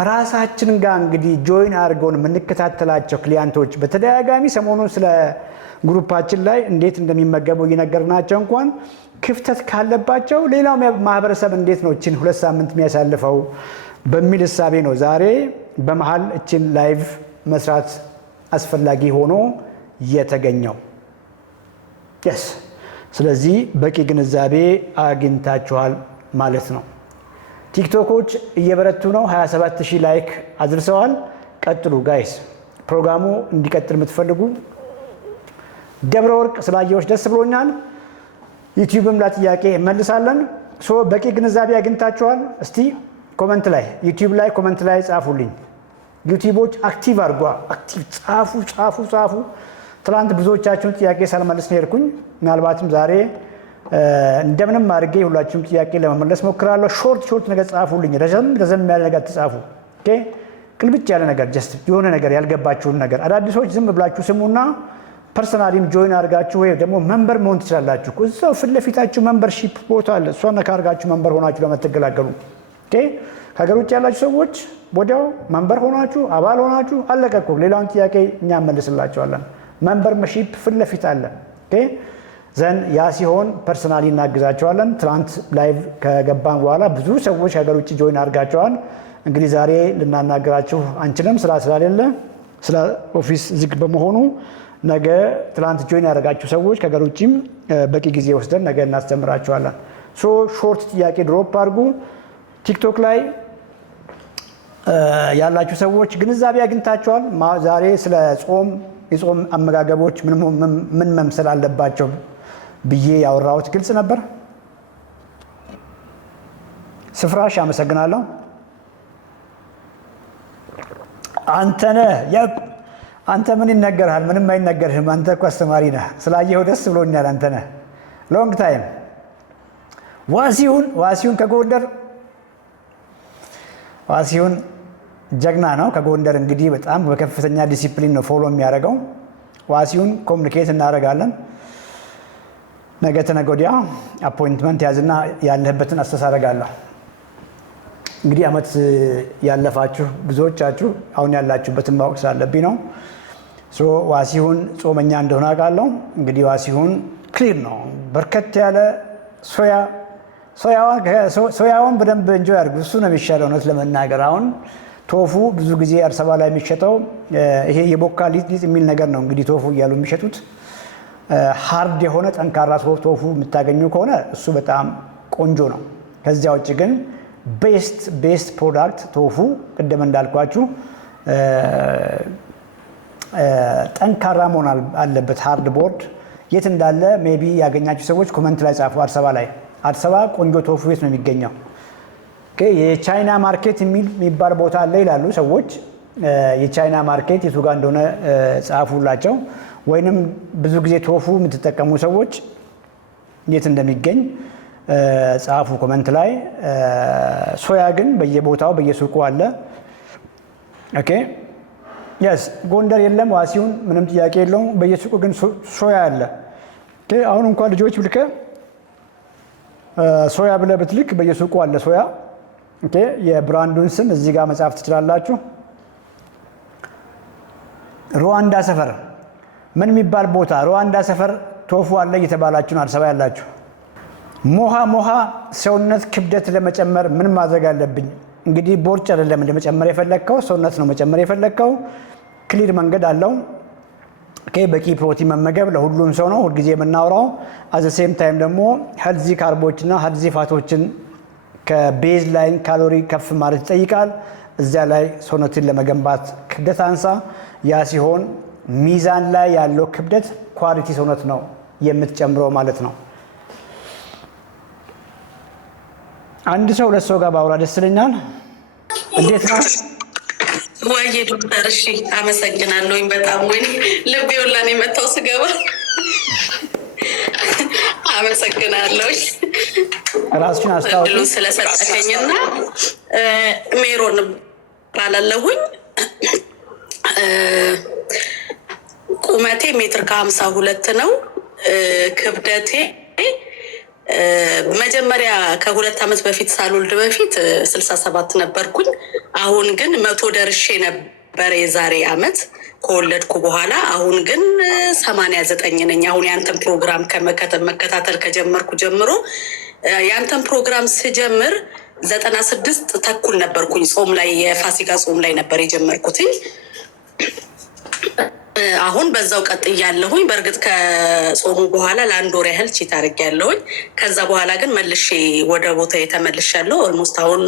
ራሳችን ጋር እንግዲህ ጆይን አድርገውን የምንከታተላቸው ክሊያንቶች በተደጋጋሚ ሰሞኑን ስለ ግሩፓችን ላይ እንዴት እንደሚመገቡ እየነገርናቸው እንኳን ክፍተት ካለባቸው ሌላው ማህበረሰብ እንዴት ነው እችን 2 ሳምንት የሚያሳልፈው በሚል እሳቤ ነው ዛሬ በመሃል እችን ላይቭ መስራት አስፈላጊ ሆኖ የተገኘው። የስ ስለዚህ በቂ ግንዛቤ አግኝታችኋል ማለት ነው። ቲክቶኮች እየበረቱ ነው። 27000 ላይክ አድርሰዋል። ቀጥሉ ጋይስ። ፕሮግራሙ እንዲቀጥል የምትፈልጉ ደብረ ወርቅ ስላየዎች ደስ ብሎኛል። ዩቲዩብም ላይ ጥያቄ እመልሳለን። በቂ ግንዛቤ አግኝታችኋል? እስቲ ኮመንት ላይ ዩቲዩብ ላይ ኮመንት ላይ ጻፉልኝ። ዩቲዩቦች አክቲቭ አድርጓ፣ አክቲቭ ጻፉ። ትላንት ብዙዎቻችሁን ጥያቄ ሳልመልስ ነው የሄድኩኝ። ምናልባትም ዛሬ እንደምንም አድርጌ ሁላችሁም ጥያቄ ለመመለስ ሞክራለሁ። ሾርት ነገር ጻፉልኝ። ረዘም ያለ ነገር ትጻፉ። ኦኬ፣ ቅልብጭ ያለ ነገር ጀስት የሆነ ነገር ያልገባችሁን ነገር። አዳዲሶች ዝም ብላችሁ ስሙና ፐርሰናሊም ጆይን አድርጋችሁ ወይ ደግሞ መንበር መሆን ትችላላችሁ። እዛው ፊት ለፊታችሁ መንበርሺፕ ቦታ አለ። እሷን ነካ አድርጋችሁ መንበር ሆናችሁ ለመተገላገሉ። ኦኬ፣ ከሀገር ውጭ ያላችሁ ሰዎች ወዲያው መንበር ሆናችሁ አባል ሆናችሁ አለቀ እኮ። ሌላውን ጥያቄ እኛ መልስላችኋለን። መንበርሺፕ ፊት ለፊት አለ። ኦኬ ዘን ያ ሲሆን ፐርሰናሊ እናግዛቸዋለን። ትናንት ላይቭ ከገባን በኋላ ብዙ ሰዎች ሀገር ውጭ ጆይን አድርጋቸዋል። እንግዲህ ዛሬ ልናናግራችሁ አንችልም ስራ ስላሌለ፣ ስለ ኦፊስ ዝግ በመሆኑ ነገ ትናንት ጆይን ያደረጋችሁ ሰዎች ከሀገር ውጭም በቂ ጊዜ ወስደን ነገ እናስተምራቸዋለን። ሾርት ጥያቄ ድሮፕ አድርጉ። ቲክቶክ ላይ ያላችሁ ሰዎች ግንዛቤ አግኝታችኋል? ዛሬ ስለ የጾም አመጋገቦች ምን መምሰል አለባቸው ብዬ ያወራሁት ግልጽ ነበር? ስፍራሽ አመሰግናለሁ። አንተ ምን ይነገርሃል? ምንም አይነገርህም። አንተ እኮ አስተማሪ ነህ። ስላየኸው ደስ ብሎኛል። አንተ ነህ ሎንግ ታይም። ዋሲሁን ከጎንደር ዋሲሁን ጀግና ነው። ከጎንደር እንግዲህ በጣም በከፍተኛ ዲሲፕሊን ነው ፎሎ የሚያደርገው። ዋሲሁን ኮሚኒኬት እናደርጋለን። ነገ ተነገ ወዲያ አፖይንትመንት ያዝና ያለህበትን አስተሳረጋለሁ። እንግዲህ አመት ያለፋችሁ ብዙዎቻችሁ አሁን ያላችሁበትን ማወቅ ስላለብኝ ነው። ዋሲሁን ጾመኛ እንደሆነ አውቃለሁ። እንግዲህ ዋሲሁን ክሊር ነው። በርከት ያለ ሶያውን በደንብ እንጆ ያድርጉ። እሱ ነው የሚሻለው እውነት ለመናገር። አሁን ቶፉ ብዙ ጊዜ አዲስ አበባ ላይ የሚሸጠው ይሄ የቦካ ሊጥ የሚል ነገር ነው እንግዲህ ቶፉ እያሉ የሚሸጡት። ሃርድ የሆነ ጠንካራ ቶፉ የምታገኙ ከሆነ እሱ በጣም ቆንጆ ነው። ከዚያ ውጭ ግን ቤስት ፕሮዳክት ቶፉ ቅድም እንዳልኳችሁ ጠንካራ መሆን አለበት። ሃርድ ቦርድ የት እንዳለ ሜቢ ያገኛችሁ ሰዎች ኮመንት ላይ ጻፉ። አዲስ አበባ ላይ አዲስ አበባ ቆንጆ ቶፉ የት ነው የሚገኘው? የቻይና ማርኬት የሚባል ቦታ አለ ይላሉ ሰዎች። የቻይና ማርኬት የቱ ጋር እንደሆነ ጻፉላቸው። ወይንም ብዙ ጊዜ ቶፉ የምትጠቀሙ ሰዎች የት እንደሚገኝ ጻፉ ኮመንት ላይ። ሶያ ግን በየቦታው በየሱቁ አለ። ኦኬ የስ ጎንደር የለም ዋሲሁን ምንም ጥያቄ የለውም። በየሱቁ ግን ሶያ አለ። አሁን እንኳን ልጆች ብልከ ሶያ ብለህ ብትልክ በየሱቁ አለ ሶያ። የብራንዱን ስም እዚህ ጋር መጻፍ ትችላላችሁ። ሩዋንዳ ሰፈር ምን የሚባል ቦታ ሩዋንዳ ሰፈር ቶፉ አለ እየተባላችሁ ነው አዲስ አበባ ያላችሁ። ሞሃ ሰውነት ክብደት ለመጨመር ምን ማድረግ አለብኝ? እንግዲህ ቦርጭ አይደለም ለመጨመር የፈለግከው ሰውነት ነው መጨመር የፈለግከው። ክሊር መንገድ አለው። በቂ ፕሮቲን መመገብ ለሁሉም ሰው ነው ሁልጊዜ የምናወራው። አዘ ሴም ታይም ደግሞ ሄልዚ ካርቦችና ሄልዚ ፋቶችን ከቤዝ ላይን ካሎሪ ከፍ ማለት ይጠይቃል። እዚያ ላይ ሰውነትን ለመገንባት ክብደት አንሳ። ያ ሲሆን ሚዛን ላይ ያለው ክብደት ኳሊቲ ሰውነት ነው የምትጨምረው ማለት ነው። አንድ ሰው ሁለት ሰው ጋር ባውራ ደስ ይለኛል። እንዴት ነው ወይ ዶክተር? እሺ አመሰግናለሁኝ በጣም ወይ ልቤ ሁላ ነው የመታው ስገባ። አመሰግናለሁ ራስሽን አስታውቂ ስለሰጠከኝና ሜሮን ባላለሁኝ ቁመቴ 1.52 ነው። ክብደቴ መጀመሪያ ከ2 ዓመት በፊት ሳልወልድ በፊት 67 ነበርኩኝ። አሁን ግን 100 ደርሼ ነበር የዛሬ ዓመት ከወለድኩ በኋላ። አሁን ግን 89 ነኝ። አሁን ያንተን ፕሮግራም መከታተል ከጀመርኩ ጀምሮ ያንተን ፕሮግራም ስጀምር 96 ተኩል ነበርኩኝ። ጾም ላይ የፋሲካ ጾም ላይ ነበር የጀመርኩትኝ። አሁን በዛው ቀጥያለሁኝ። በእርግጥ ከጾሙ በኋላ ለአንድ ወር ያህል ቺት አድርጌያለሁኝ። ከዛ በኋላ ግን መልሼ ወደ ቦታ የተመልሻለሁ። ኦልሞስት አሁን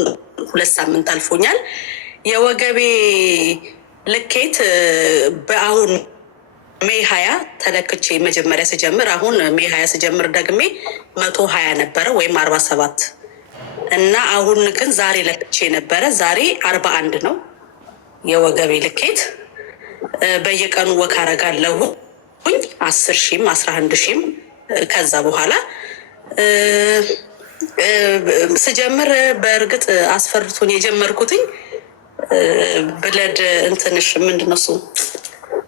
2 ሳምንት አልፎኛል። የወገቤ ልኬት በአሁን ሜይ 20 ተለክቼ መጀመሪያ ስጀምር አሁን ሜይ 20 ስጀምር ደግሜ 120 ነበረ ወይም 47 እና አሁን ግን ዛሬ ለክቼ ነበረ። ዛሬ 41 ነው የወገቤ ልኬት። በየቀኑ ወክ አረጋለሁ 10 ሺህም 11 ሺህም። ከዛ በኋላ ስጀምር በእርግጥ አስፈርቶኝ የጀመርኩትኝ ብለድ እንትንሽ ምንድነው እሱ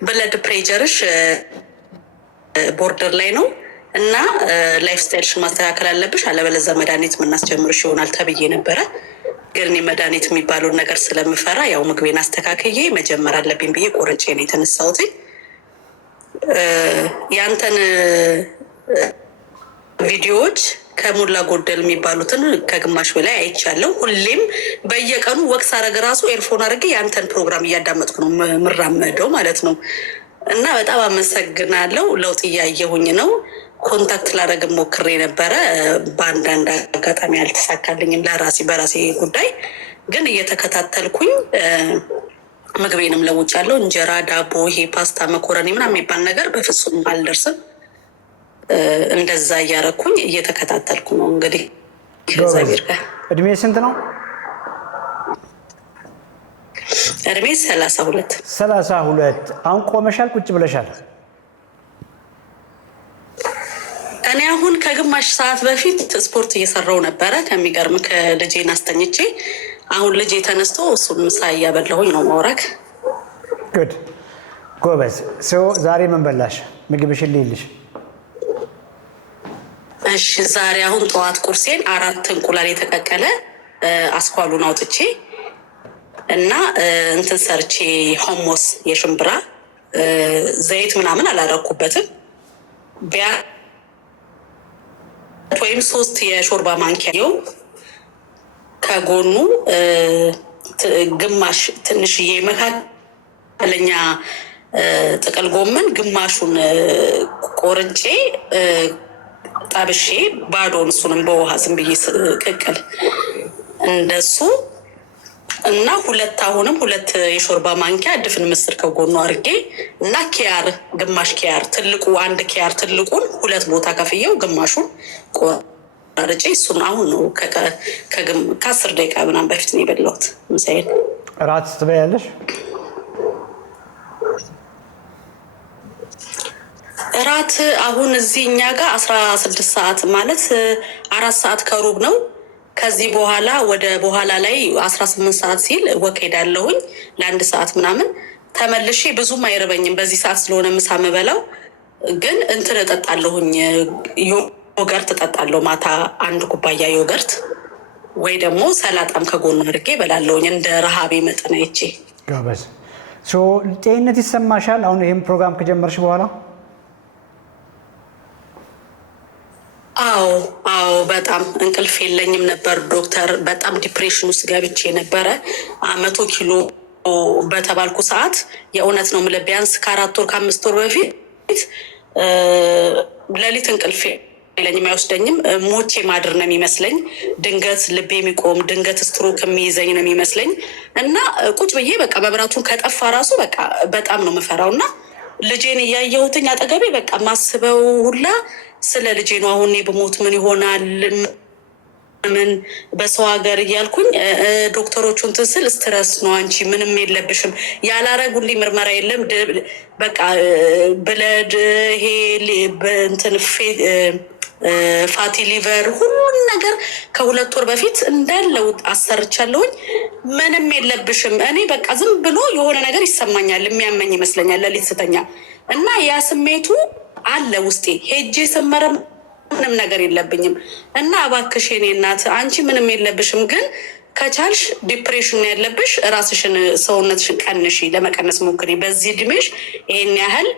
ብለድ ፕሬጀርሽ ቦርደር ላይ ነው እና ላይፍ ስታይልሽን ማስተካከል አለብሽ አለበለዚያ መድኃኒት ምናስጀምርሽ ይሆናል ተብዬ ነበረ። ግን እኔ መድኃኒት የሚባለውን ነገር ስለምፈራ ያው ምግቤን አስተካክዬ መጀመር አለብኝ ብዬ ቆርጬ ነው የተነሳሁት። ያንተን ቪዲዮዎች ከሞላ ጎደል የሚባሉትን ከግማሽ በላይ አይቻለሁ። ሁሌም በየቀኑ ወቅት ሳረግ ራሱ ኤርፎን አድርጌ ያንተን ፕሮግራም እያዳመጥኩ ነው ምራመደው ማለት ነው። እና በጣም አመሰግናለሁ። ለውጥ እያየሁኝ ነው። ኮንታክት ላደረግ ሞክሬ ነበረ። በአንዳንድ አጋጣሚ አልተሳካልኝም። በራሴ ጉዳይ ግን እየተከታተልኩኝ ምግቤንም ለውጫለሁ። እንጀራ፣ ዳቦ፣ ይሄ ፓስታ፣ መኮረኒ ምናምን የሚባል ነገር በፍጹም አልደርስም። እንደዛ እያረኩኝ እየተከታተልኩ ነው። እንግዲህ እግዚአብሔር ጋር። እድሜ ስንት ነው? እድሜ 32። 32። አሁን ቆመሻል? ቁጭ ብለሻል? እኔ አሁን ከግማሽ ሰዓት በፊት ስፖርት እየሰራው ነበረ። ከሚገርም ከልጄን አስተኝቼ አሁን ልጄ ተነስቶ እሱን ምሳ እያበላሁኝ ነው ማውራክ። ጉድ ጎበዝ። ዛሬ ምን በላሽ? ምግብሽን ልይልሽ። እሺ ዛሬ አሁን ጠዋት ቁርሴን 4 እንቁላል የተቀቀለ አስኳሉን አውጥቼ እና እንትን ሰርቼ ሆሞስ የሽምብራ ዘይት ምናምን አላረኩበትም። ወይም 3 የሾርባ ማንኪያ ከጎኑ ግማሽ ትንሽዬ መካከለኛ ጥቅል ጎመን ግማሹን ቆርጬ ጠብሼ ባዶን እሱንም በውሃ ዝም ብዬ ቅቅል እንደሱ እና አሁንም 2 የሾርባ ማንኪያ ድፍን ምስር ከጎኑ አድርጌ እና ኪያር ግማሽ ኪያር ትልቁ 1 ኪያር ትልቁን 2 ቦታ ከፍየው ግማሹን ቆርጬ እሱን አሁን ነው ከ10 ደቂቃ ምናምን በፊት ነው የበላሁት። ምሳዬን እራት ትበያለሽ? እራት አሁን እዚህ እኛ ጋር 16 ሰዓት ማለት 4 ሰዓት ከሩብ ነው። ከዚህ በኋላ በኋላ ላይ 18 ሰዓት ሲል ወክ ሄዳለሁኝ ለ1 ሰዓት ምናምን ተመልሼ ብዙም አይርበኝም በዚህ ሰዓት ስለሆነ ምሳ የምበላው። ግን እንትን እጠጣለሁኝ ዮገርት እጠጣለሁ ማታ 1 ኩባያ ዮገርት ወይ ደግሞ ሰላጣም ከጎኑ አድርጌ እበላለሁኝ እንደ ረሃቤ መጠን አይቼ። ጋበዝ ጤንነት ይሰማሻል አሁን ይህም ፕሮግራም ከጀመርሽ በኋላ? አዎ በጣም እንቅልፍ የለኝም ነበር ዶክተር። በጣም ዲፕሬሽን ውስጥ ገብቼ ነበረ 100 ኪሎ በተባልኩ ሰዓት የእውነት ነው የምልህ ቢያንስ ከ4 ወር ከ5 ወር በፊት ሌሊት እንቅልፍ የለኝም አይወስደኝም። ሞቼ ማድር ነው የሚመስለኝ። ድንገት ልቤ የሚቆም ድንገት ስትሮክ የሚይዘኝ ነው የሚመስለኝ እና ቁጭ ብዬ በቃ መብራቱን ከጠፋ ራሱ በቃ በጣም ነው የምፈራው እና ልጄን እያየሁትኝ አጠገቤ በቃ ማስበው ሁላ ስለ ልጄ ነው። አሁን በሞት ምን ይሆናል ምን በሰው ሀገር እያልኩኝ ዶክተሮቹን ትስል ስትረስ ነው አንቺ ምንም የለብሽም ያላረጉልኝ ምርመራ የለም በቃ ብለድ ይሄ እንትን ፋቲ ሊቨር ሁሉን ነገር ከ2 ወር በፊት እንዳለው አሰርቻለሁኝ። ምንም የለብሽም እኔ በቃ ዝም ብሎ የሆነ ነገር ይሰማኛል የሚያመኝ ይመስለኛል ሌሊት ስተኛ እና ያ ስሜቱ አለ ውስጤ። ሄጄ ስመረም ምንም ነገር የለብኝም እና እባክሽ የኔ እናት አንቺ ምንም የለብሽም ግን ከቻልሽ ዲፕሬሽን ያለብሽ ራስሽን ሰውነትሽን ቀንሺ ለመቀነስ ሞክሪ። በዚህ እድሜሽ ይሄን ያህል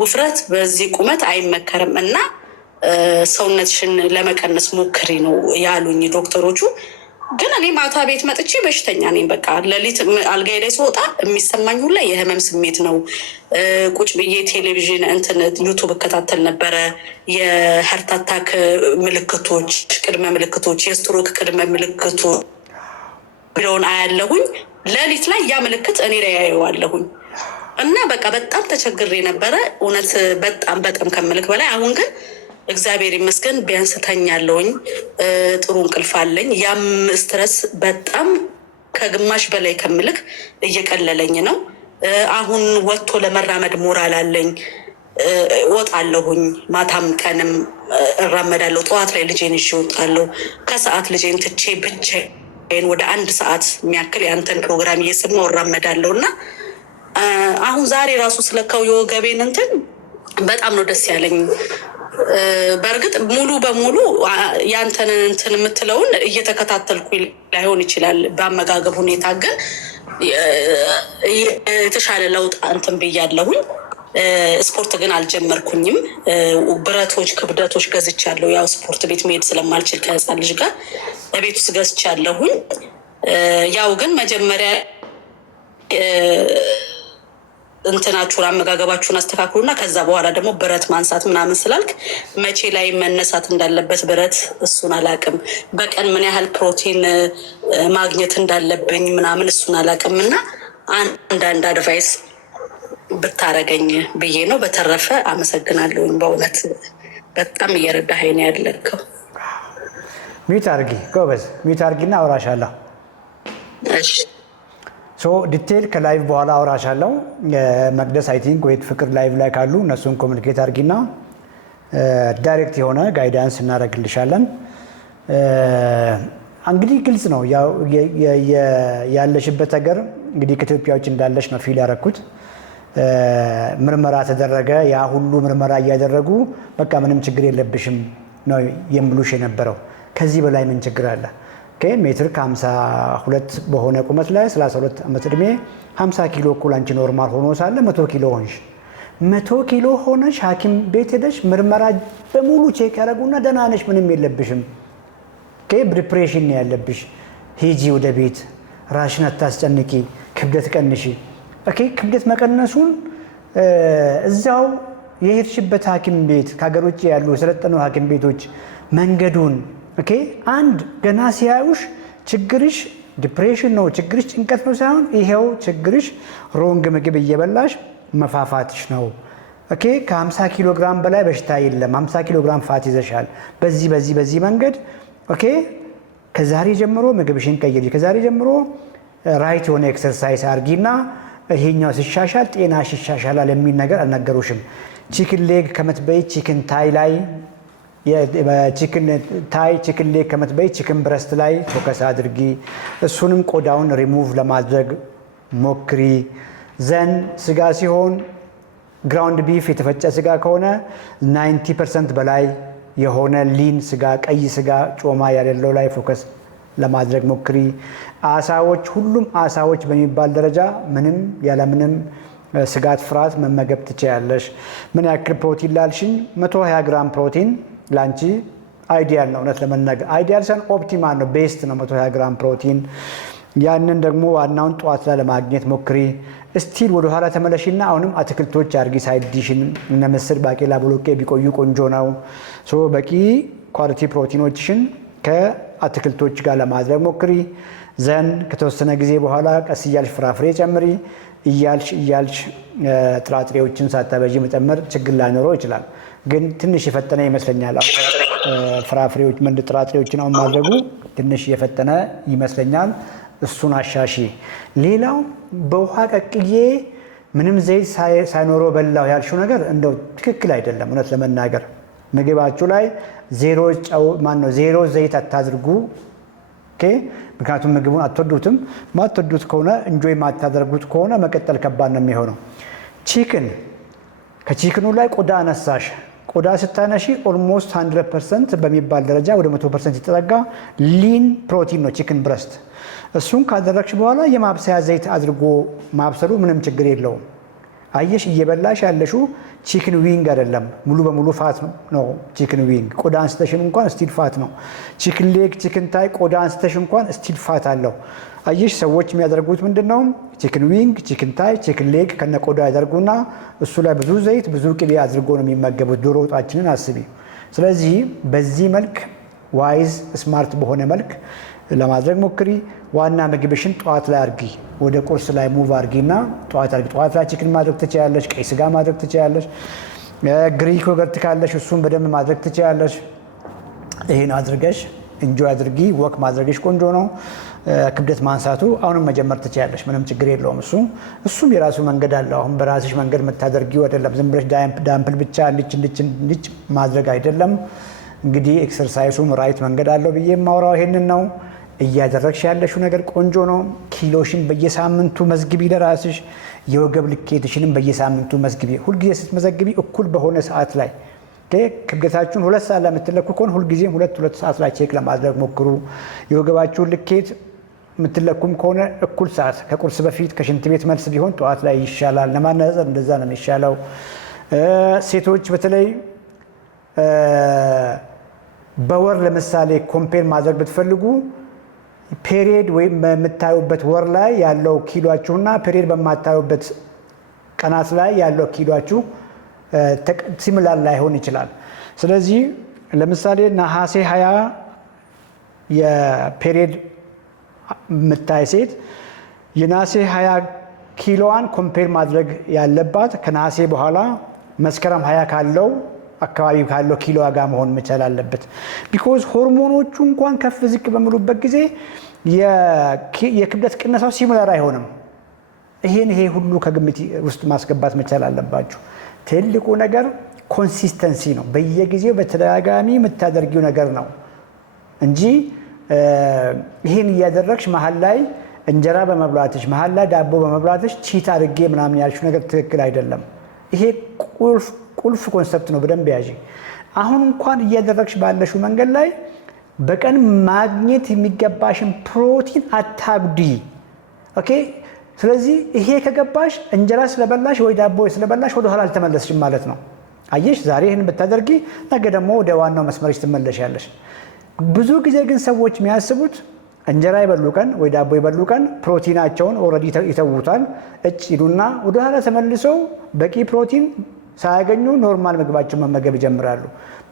ውፍረት በዚህ ቁመት አይመከርም እና ሰውነትሽን ለመቀነስ ሞክሪ ነው ያሉኝ ዶክተሮቹ። ግን እኔ ማታ ቤት መጥቼ በሽተኛ ነኝ። በቃ ሌሊት አልጋዬ ላይ ስወጣ የሚሰማኝ ሁላ የህመም ስሜት ነው። ቁጭ ብዬ ቴሌቪዥን ዩቱብ እከታተል ነበረ። የሀርት አታክ ምልክቶች፣ ቅድመ ምልክቶች፣ የስትሮክ ቅድመ ምልክቶች ብለውን አያለሁኝ። ሌሊት ላይ ያ ምልክት እኔ ላይ ያየዋለሁኝ እና በቃ በጣም ተቸግሬ ነበረ እውነት በጣም ከምልክ በላይ። አሁን ግን እግዚአብሔር ይመስገን ቢያንስ ተኛለሁኝ፣ ጥሩ እንቅልፍ አለኝ። ያም ስትረስ በጣም ከግማሽ በላይ ከምልክ እየቀለለኝ ነው። አሁን ወጥቶ ለመራመድ ሞራል አለኝ። እወጣለሁኝ፣ ማታም ቀንም እራመዳለሁ። ጠዋት ላይ ልጄን ይዤ እወጣለሁ። ከሰዓት ልጄን ትቼ ብቻዬን ወደ 1 ሰዓት የሚያክል የአንተን ፕሮግራም እየሰማሁ እራመዳለሁ እና አሁን ዛሬ ራሱ ስለካው የወገቤን በጣም ነው ደስ ያለኝ። በእርግጥ ሙሉ በሙሉ ያንተን የምትለውን እየተከታተልኩ ላይሆን ይችላል በአመጋገብ ሁኔታ፣ ግን የተሻለ ለውጥ ብያለሁኝ። ስፖርት ግን አልጀመርኩኝም። ብረቶች ክብደቶች ገዝቻለሁ። ያው ስፖርት ቤት መሄድ ስለማልችል ከህፃን ልጅ ጋር ቤት ውስጥ ገዝቻለሁኝ። ያው ግን መጀመሪያ እንትናችሁን አመጋገባችሁን አስተካክሉና ከዛ በኋላ ደግሞ ብረት ማንሳት ምናምን ስላልክ መቼ ላይ መነሳት እንዳለበት ብረት እሱን አላቅም። በቀን ምን ያህል ፕሮቲን ማግኘት እንዳለብኝ ምናምን እሱን አላቅም እና አንዳንድ አድቫይስ ብታረገኝ ብዬ ነው። በተረፈ አመሰግናለሁኝ። በእውነት በጣም እየረዳኸኝ ነው ያለከው። ሚዩት አርጊ ጎበዝ፣ ሚዩት አርጊና አውራሻለሁ። እሺ ዲቴል ከላይቭ በኋላ አውራሻለሁ። መቅደስ አይ ቲንክ ወይ ፍቅር ላይቭ ላይ ካሉ እነሱን ኮሚኒኬት አርጊና ዳይሬክት የሆነ ጋይዳንስ እናደርግልሻለን። እንግዲህ ግልጽ ነው ያለሽበት ሀገር እንግዲህ ከኢትዮጵያ ውጭ እንዳለሽ ነው ፊል ያደረኩት። ምርመራ ተደረገ። ያ ሁሉ ምርመራ እያደረጉ በቃ ምንም ችግር የለብሽም ነው የሚሉሽ የነበረው። ከዚህ በላይ ምን ችግር አለ? ሜትር ከ52 በሆነ ቁመት ላይ 32 ዓመት ዕድሜ 50 ኪሎ እኩል አንቺ ኖርማል ሆኖ ሳለ 100 ኪሎ ሆንሽ። 100 ኪሎ ሆነሽ ሐኪም ቤት ሄደሽ ምርመራ በሙሉ ቼክ ያደረጉና ደህና ነሽ፣ ምንም የለብሽም፣ ዲፕሬሽን ነው ያለብሽ፣ ሂጂ ወደ ቤት፣ ራሽን አታስጨንቂ፣ ክብደት ቀንሺ። ክብደት መቀነሱን እዛው የሄድሽበት ሐኪም ቤት ከሀገር ውጭ ያሉ የሰለጠኑ ሐኪም ቤቶች መንገዱን አንድ ገና ሲያዩሽ ችግርሽ ዲፕሬሽን ነው፣ ችግርሽ ጭንቀት ነው ሳይሆን ይሄው ችግርሽ ሮንግ ምግብ እየበላሽ መፋፋትሽ ነው። ከ50 ኪሎ ግራም በላይ በሽታ የለም፣ 50 ኪሎ ግራም ፋት ይዘሻል። በዚህ መንገድ ከዛሬ ጀምሮ ምግብሽን ቀይሪ፣ ከዛሬ ጀምሮ ራይት የሆነ ኤክሰርሳይዝ አርጊና ይሄኛው ሲሻሻል ጤናሽ ይሻሻላል የሚል ነገር አልነገሩሽም። ቺክን ሌግ ከመትበይ ቺክን ታይ ላይ ቺክን ሌግ ከመትበይ ቺክን ብረስት ላይ ፎከስ አድርጊ። እሱንም ቆዳውን ሪሙቭ ለማድረግ ሞክሪ። ዘን ስጋ ሲሆን ግራውንድ ቢፍ የተፈጨ ስጋ ከሆነ 90% በላይ የሆነ ሊን ስጋ፣ ቀይ ስጋ፣ ጮማ ያሌለው ላይ ፎከስ ለማድረግ ሞክሪ። አሳዎች፣ ሁሉም አሳዎች በሚባል ደረጃ ምንም ያለምንም ስጋት ፍርሃት መመገብ ትችያለሽ። ምን ያክል ፕሮቲን ላልሽኝ 120 ግራም ፕሮቲን ላንቺ አይዲያል ነው። እውነት ለመናገር አይዲያል ሳይሆን ኦፕቲማል ነው፣ ቤስት ነው 120 ግራም ፕሮቲን። ያንን ደግሞ ዋናውን ጠዋት ላይ ለማግኘት ሞክሪ። ስቲል ወደ ኋላ ተመለሽና አሁንም አትክልቶች አርጊ። ሳይድ ዲሽን እነ ምስር፣ ባቄላ፣ ቦሎቄ ቢቆዩ ቆንጆ ነው። በቂ ኳሊቲ ፕሮቲኖችሽን ከአትክልቶች ጋር ለማድረግ ሞክሪ። ዘን ከተወሰነ ጊዜ በኋላ ቀስ እያልሽ ፍራፍሬ ጨምሪ። እያልሽ ጥራጥሬዎችን ሳታበዢ መጨመር ችግር ላይኖረው ይችላል፣ ግን ትንሽ የፈጠነ ይመስለኛል። ፍራፍሬዎች ጥራጥሬዎችን አሁን ማድረጉ ትንሽ የፈጠነ ይመስለኛል። እሱን አሻሺ። ሌላው በውሃ ቀቅዬ ምንም ዘይት ሳይኖረው በላው ያልሽው ነገር እንደው ትክክል አይደለም። እውነት ለመናገር ምግባችሁ ላይ ዜሮ ዘይት አታድርጉ። ምክንያቱም ምግቡን አትወዱትም። ማትወዱት ከሆነ እንጆይ ማታደርጉት ከሆነ መቀጠል ከባድ ነው የሚሆነው። ከቺክኑ ላይ ቆዳ አነሳሽ። ቆዳ ስታነሺ ኦልሞስት 100% በሚባል ደረጃ ወደ 100% የተጠጋ ሊን ፕሮቲን ነው ቺክን ብረስት። እሱን ካደረግሽ በኋላ የማብሰያ ዘይት አድርጎ ማብሰሉ ምንም ችግር የለውም። አየሽ፣ እየበላሽ ያለሽው ቺክን ዊንግ አይደለም፣ ሙሉ በሙሉ ፋት ነው ቺክን ዊንግ። ቆዳ አንስተሽን እንኳን ስቲል ፋት ነው። ቺክን ሌግ፣ ቺክን ታይ ቆዳ አንስተሽ እንኳን ስቲል ፋት አለው። አየሽ፣ ሰዎች የሚያደርጉት ምንድነው? ቺክን ዊንግ፣ ቺክን ታይ፣ ቺክን ሌግ ከነ ቆዳ ያደርጉና እሱ ላይ ብዙ ዘይት ብዙ ቅቤ አድርጎ ነው የሚመገቡት። ዶሮ ወጣችንን አስቢ። ስለዚህ በዚህ መልክ ዋይዝ ስማርት በሆነ መልክ ለማድረግ ሞክሪ። ዋና ምግብሽን ጠዋት ላይ አርጊ፣ ወደ ቁርስ ላይ ሙቭ አርጊና ጠዋት አርጊ። ጠዋት ላይ ቺክን ማድረግ ትችያለሽ፣ ቀይ ስጋ ማድረግ ትችያለሽ፣ ግሪክ ዮገርት ካለሽ እሱን በደንብ ማድረግ ትችያለሽ። ይሄን አድርገሽ እንጆይ አድርጊ። ወክ ማድረግሽ ቆንጆ ነው። ክብደት ማንሳቱ አሁንም መጀመር ትችያለሽ፣ ምንም ችግር የለውም። እሱም የራሱ መንገድ አለው። አሁን በራስሽ መንገድ የምታደርጊው አይደለም። ዝም ብለሽ ዳምፕል ብቻ ልች ማድረግ አይደለም። እንግዲህ ኤክሰርሳይሱም ራይት መንገድ አለው ብዬ የማወራው ይሄንን ነው። እያደረግሽ ያለሽው ነገር ቆንጆ ነው። ኪሎሽን በየሳምንቱ መዝግቢ ለራስሽ። የወገብ ልኬትሽንም በየሳምንቱ መዝግቢ። ሁልጊዜ ስትመዘግቢ እኩል በሆነ ሰዓት ላይ ክብደታችሁን 2 ሰዓት ላይ የምትለኩ ከሆነ ሁልጊዜም 2 ሰዓት ላይ ቼክ ለማድረግ ሞክሩ። የወገባችሁን ልኬት የምትለኩም ከሆነ እኩል ሰዓት፣ ከቁርስ በፊት ከሽንት ቤት መልስ ቢሆን ጠዋት ላይ ይሻላል። ለማነጻጸር እንደዛ ነው የሚሻለው። ሴቶች በተለይ በወር ለምሳሌ ኮምፔር ማድረግ ብትፈልጉ ፔሪየድ ወይም በምታዩበት ወር ላይ ያለው ኪሎአችሁና ፔሪየድ በማታዩበት ቀናት ላይ ያለው ኪሎአችሁ ሲሚላር ላይሆን ይችላል። ስለዚህ ለምሳሌ ነሐሴ 20 የፔሪየድ የምታይ ሴት የነሐሴ 20 ኪሎዋን ኮምፔር ማድረግ ያለባት ከነሐሴ በኋላ መስከረም 20 ካለው አካባቢ ካለው ኪሎ ጋር መሆን መቻል አለበት። ቢኮዝ ሆርሞኖቹ እንኳን ከፍ ዝቅ በሚሉበት ጊዜ የክብደት ቅነሳው ሲሚላር አይሆንም። ይሄ ሁሉ ከግምት ውስጥ ማስገባት መቻል አለባችሁ። ትልቁ ነገር ኮንሲስተንሲ ነው። በየጊዜው በተደጋጋሚ የምታደርጊው ነገር ነው እንጂ ይሄን እያደረግሽ መሀል ላይ እንጀራ በመብላትሽ መሀል ላይ ዳቦ በመብላትሽ ቺት አድርጌ ምናምን ያልሽው ነገር ትክክል አይደለም። ይሄ ቁልፍ ኮንሰፕት ነው። በደንብ ያዢ። አሁን እንኳን እያደረግሽ ባለሽው መንገድ ላይ በቀን ማግኘት የሚገባሽን ፕሮቲን አታጉዲ። ኦኬ። ስለዚህ ይሄ ከገባሽ እንጀራ ስለበላሽ ወይ ዳቦ ስለበላሽ ወደ ኋላ አልተመለስሽም ማለት ነው። አየሽ፣ ዛሬ ይህን ብታደርጊ ነገ ደግሞ ወደ ዋናው መስመርሽ ትመለሻለሽ። ብዙ ጊዜ ግን ሰዎች የሚያስቡት እንጀራ የበሉ ቀን ወይ ዳቦ የበሉ ቀን ፕሮቲናቸውን ኦልሬዲ ይተውታል። እጭ ይሉና ወደ ኋላ ተመልሰው በቂ ፕሮቲን ሳያገኙ ኖርማል ምግባቸውን መመገብ ይጀምራሉ።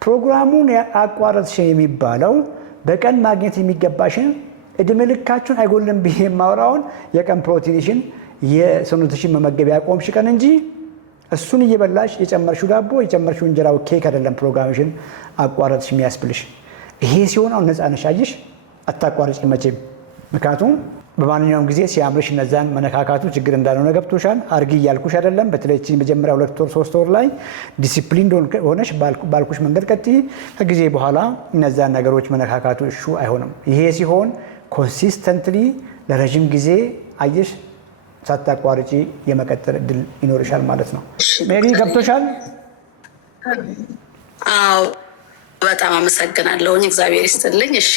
ፕሮግራሙን አቋረጥሽ የሚባለው በቀን ማግኘት የሚገባሽን እድሜ ልካችሁን አይጎልም ብዬ የማወራውን የቀን ፕሮቲንሽን የሰውነትሽን መመገብ ያቆምሽ ቀን እንጂ እሱን እየበላሽ የጨመርሽው ዳቦ የጨመርሽው እንጀራው ኬክ አይደለም ፕሮግራምሽን አቋረጥሽ የሚያስብልሽ። ይሄ ሲሆን አሁን ነፃ ነሽ። አየሽ፣ አታቋርጪ መቼም። ምክንያቱም በማንኛውም ጊዜ ሲያምርሽ እነዛን መነካካቱ ችግር እንዳልሆነ ገብቶሻል። አርጊ እያልኩሽ አይደለም። በተለይ መጀመሪያ 2 ወር 3 ወር ላይ ዲሲፕሊን ሆነሽ ባልኩሽ መንገድ ቀጥይ። ከጊዜ በኋላ እነዛን ነገሮች መነካካቱ እሹ አይሆንም። ይሄ ሲሆን ኮንሲስተንትሊ ለረዥም ጊዜ አየሽ ሳታቋርጪ የመቀጠል እድል ይኖርሻል ማለት ነው። ሜሪ ገብቶሻል? አዎ፣ በጣም አመሰግናለሁኝ። እግዚአብሔር ይስጥልኝ። እሺ፣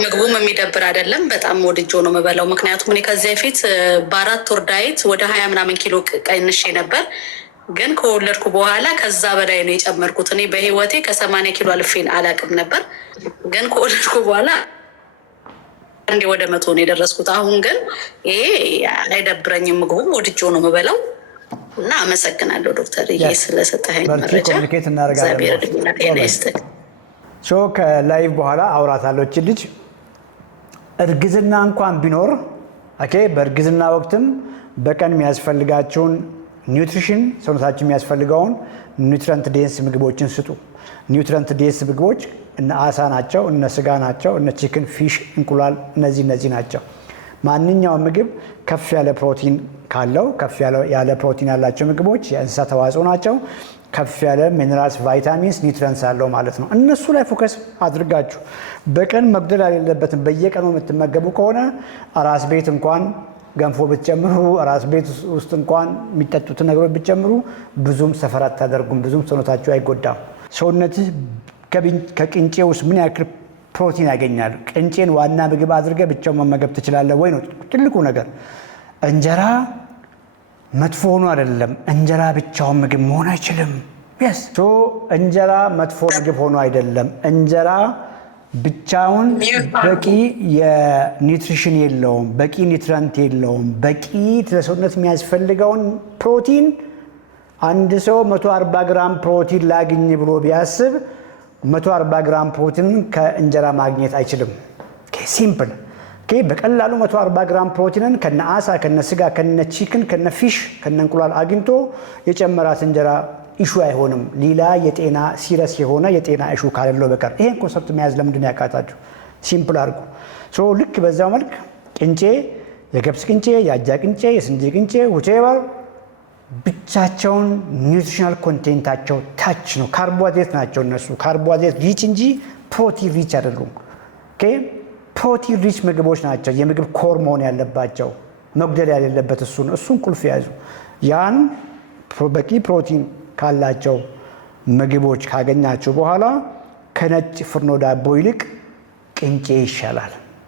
ምግቡም የሚደብር አይደለም። በጣም ወድጆ ነው የምበላው። ምክንያቱም እኔ ከዚህ በፊት በ4 ወር ዳይት ወደ 20 ምናምን ኪሎ ቀንሼ ነበር። ግን ከወለድኩ በኋላ ከዛ በላይ ነው የጨመርኩት። እኔ በህይወቴ ከ80 ኪሎ አልፌን አላውቅም ነበር። ግን ከወለድኩ በኋላ እንዴ ወደ 100 ነው የደረስኩት። አሁን ግን ይሄ አይደብረኝም። ምግቡም ወድጆ ነው የምበላው እና አመሰግናለሁ ዶክተር ስለሰጠኸኝ መረጃ። እግዚአብሔር ይስጥልኝ። ከላይቭ በኋላ አውራታለሁ። እቺ ልጅ እርግዝና እንኳን ቢኖር በእርግዝና ወቅትም በቀን የሚያስፈልጋቸውን ኒውትሪሽን ሰውነታችን የሚያስፈልገውን ኒውትረንት ዴንስ ምግቦችን ስጡ። ኒውትረንት ዴንስ ምግቦች እነ አሳ ናቸው፣ እነ ስጋ ናቸው፣ እነ ቺክን፣ ፊሽ፣ እንቁላል፣ እነዚህ ናቸው። ማንኛውም ምግብ ከፍ ያለ ፕሮቲን ካለው ከፍ ያለ ፕሮቲን ያላቸው ምግቦች የእንስሳ ተዋጽኦ ናቸው። ከፍ ያለ ሚነራልስ፣ ቫይታሚንስ፣ ኒውትሪየንትስ አለው ማለት ነው። እነሱ ላይ ፎከስ አድርጋችሁ በቀን መጉደል የሌለበትም በየቀኑ የምትመገቡ ከሆነ አራስ ቤት እንኳን ገንፎ ብትጨምሩ፣ አራስ ቤት ውስጥ እንኳን የሚጠጡትን ነገሮች ብትጨምሩ ብዙም ሰፈር አታደርጉም፣ ብዙም ሰውነታችሁ አይጎዳም። ሰውነትህ ከቅንጬ ውስጥ ምን ያክል ፕሮቲን ያገኛል? ቅንጬን ዋና ምግብ አድርገህ ብቻውን መመገብ ትችላለህ ወይ ነው ትልቁ ነገር። እንጀራ መጥፎ ሆኖ አይደለም። እንጀራ ብቻውን ምግብ መሆን አይችልም። እንጀራ መጥፎ ምግብ ሆኖ አይደለም። እንጀራ ብቻውን በቂ የኒውትሪሽን የለውም፣ በቂ ኒውትረንት የለውም። በቂ ለሰውነት የሚያስፈልገውን ፕሮቲን አንድ ሰው 140 ግራም ፕሮቲን ላግኝ ብሎ ቢያስብ 140 ግራም ፕሮቲን ከእንጀራ ማግኘት አይችልም። ሲምፕል። በቀላሉ 140 ግራም ፕሮቲንን ከነ አሳ፣ ከነ ስጋ፣ ከነ ቺክን፣ ከነ ፊሽ፣ ከነ እንቁላል አግኝቶ የጨመራት እንጀራ ኢሹ አይሆንም። ሌላ የጤና ሲረስ የሆነ የጤና ኢሹ ካለለው በቀር ይሄን ኮንሰፕት መያዝ ለምንድን ያቃታችሁ? ሲምፕል አድርጉ። ልክ በዛው መልክ ቅንጬ፣ የገብስ ቅንጬ፣ የአጃ ቅንጬ፣ የስንዴ ቅንጬ ሁቴቨር ብቻቸውን ኒውትሪሽናል ኮንቴንታቸው ታች ነው። ካርቦሃይድሬት ናቸው እነሱ። ካርቦሃይድሬት ሪች እንጂ ፕሮቲን ሪች አይደሉም። ፕሮቲን ሪች ምግቦች ናቸው የምግብ ኮር መሆን ያለባቸው። መጉደል ያሌለበት እሱን ቁልፍ ያዙ። ያን በቂ ፕሮቲን ካላቸው ምግቦች ካገኛችሁ በኋላ ከነጭ ፍርኖ ዳቦ ይልቅ ቅንጬ ይሻላል።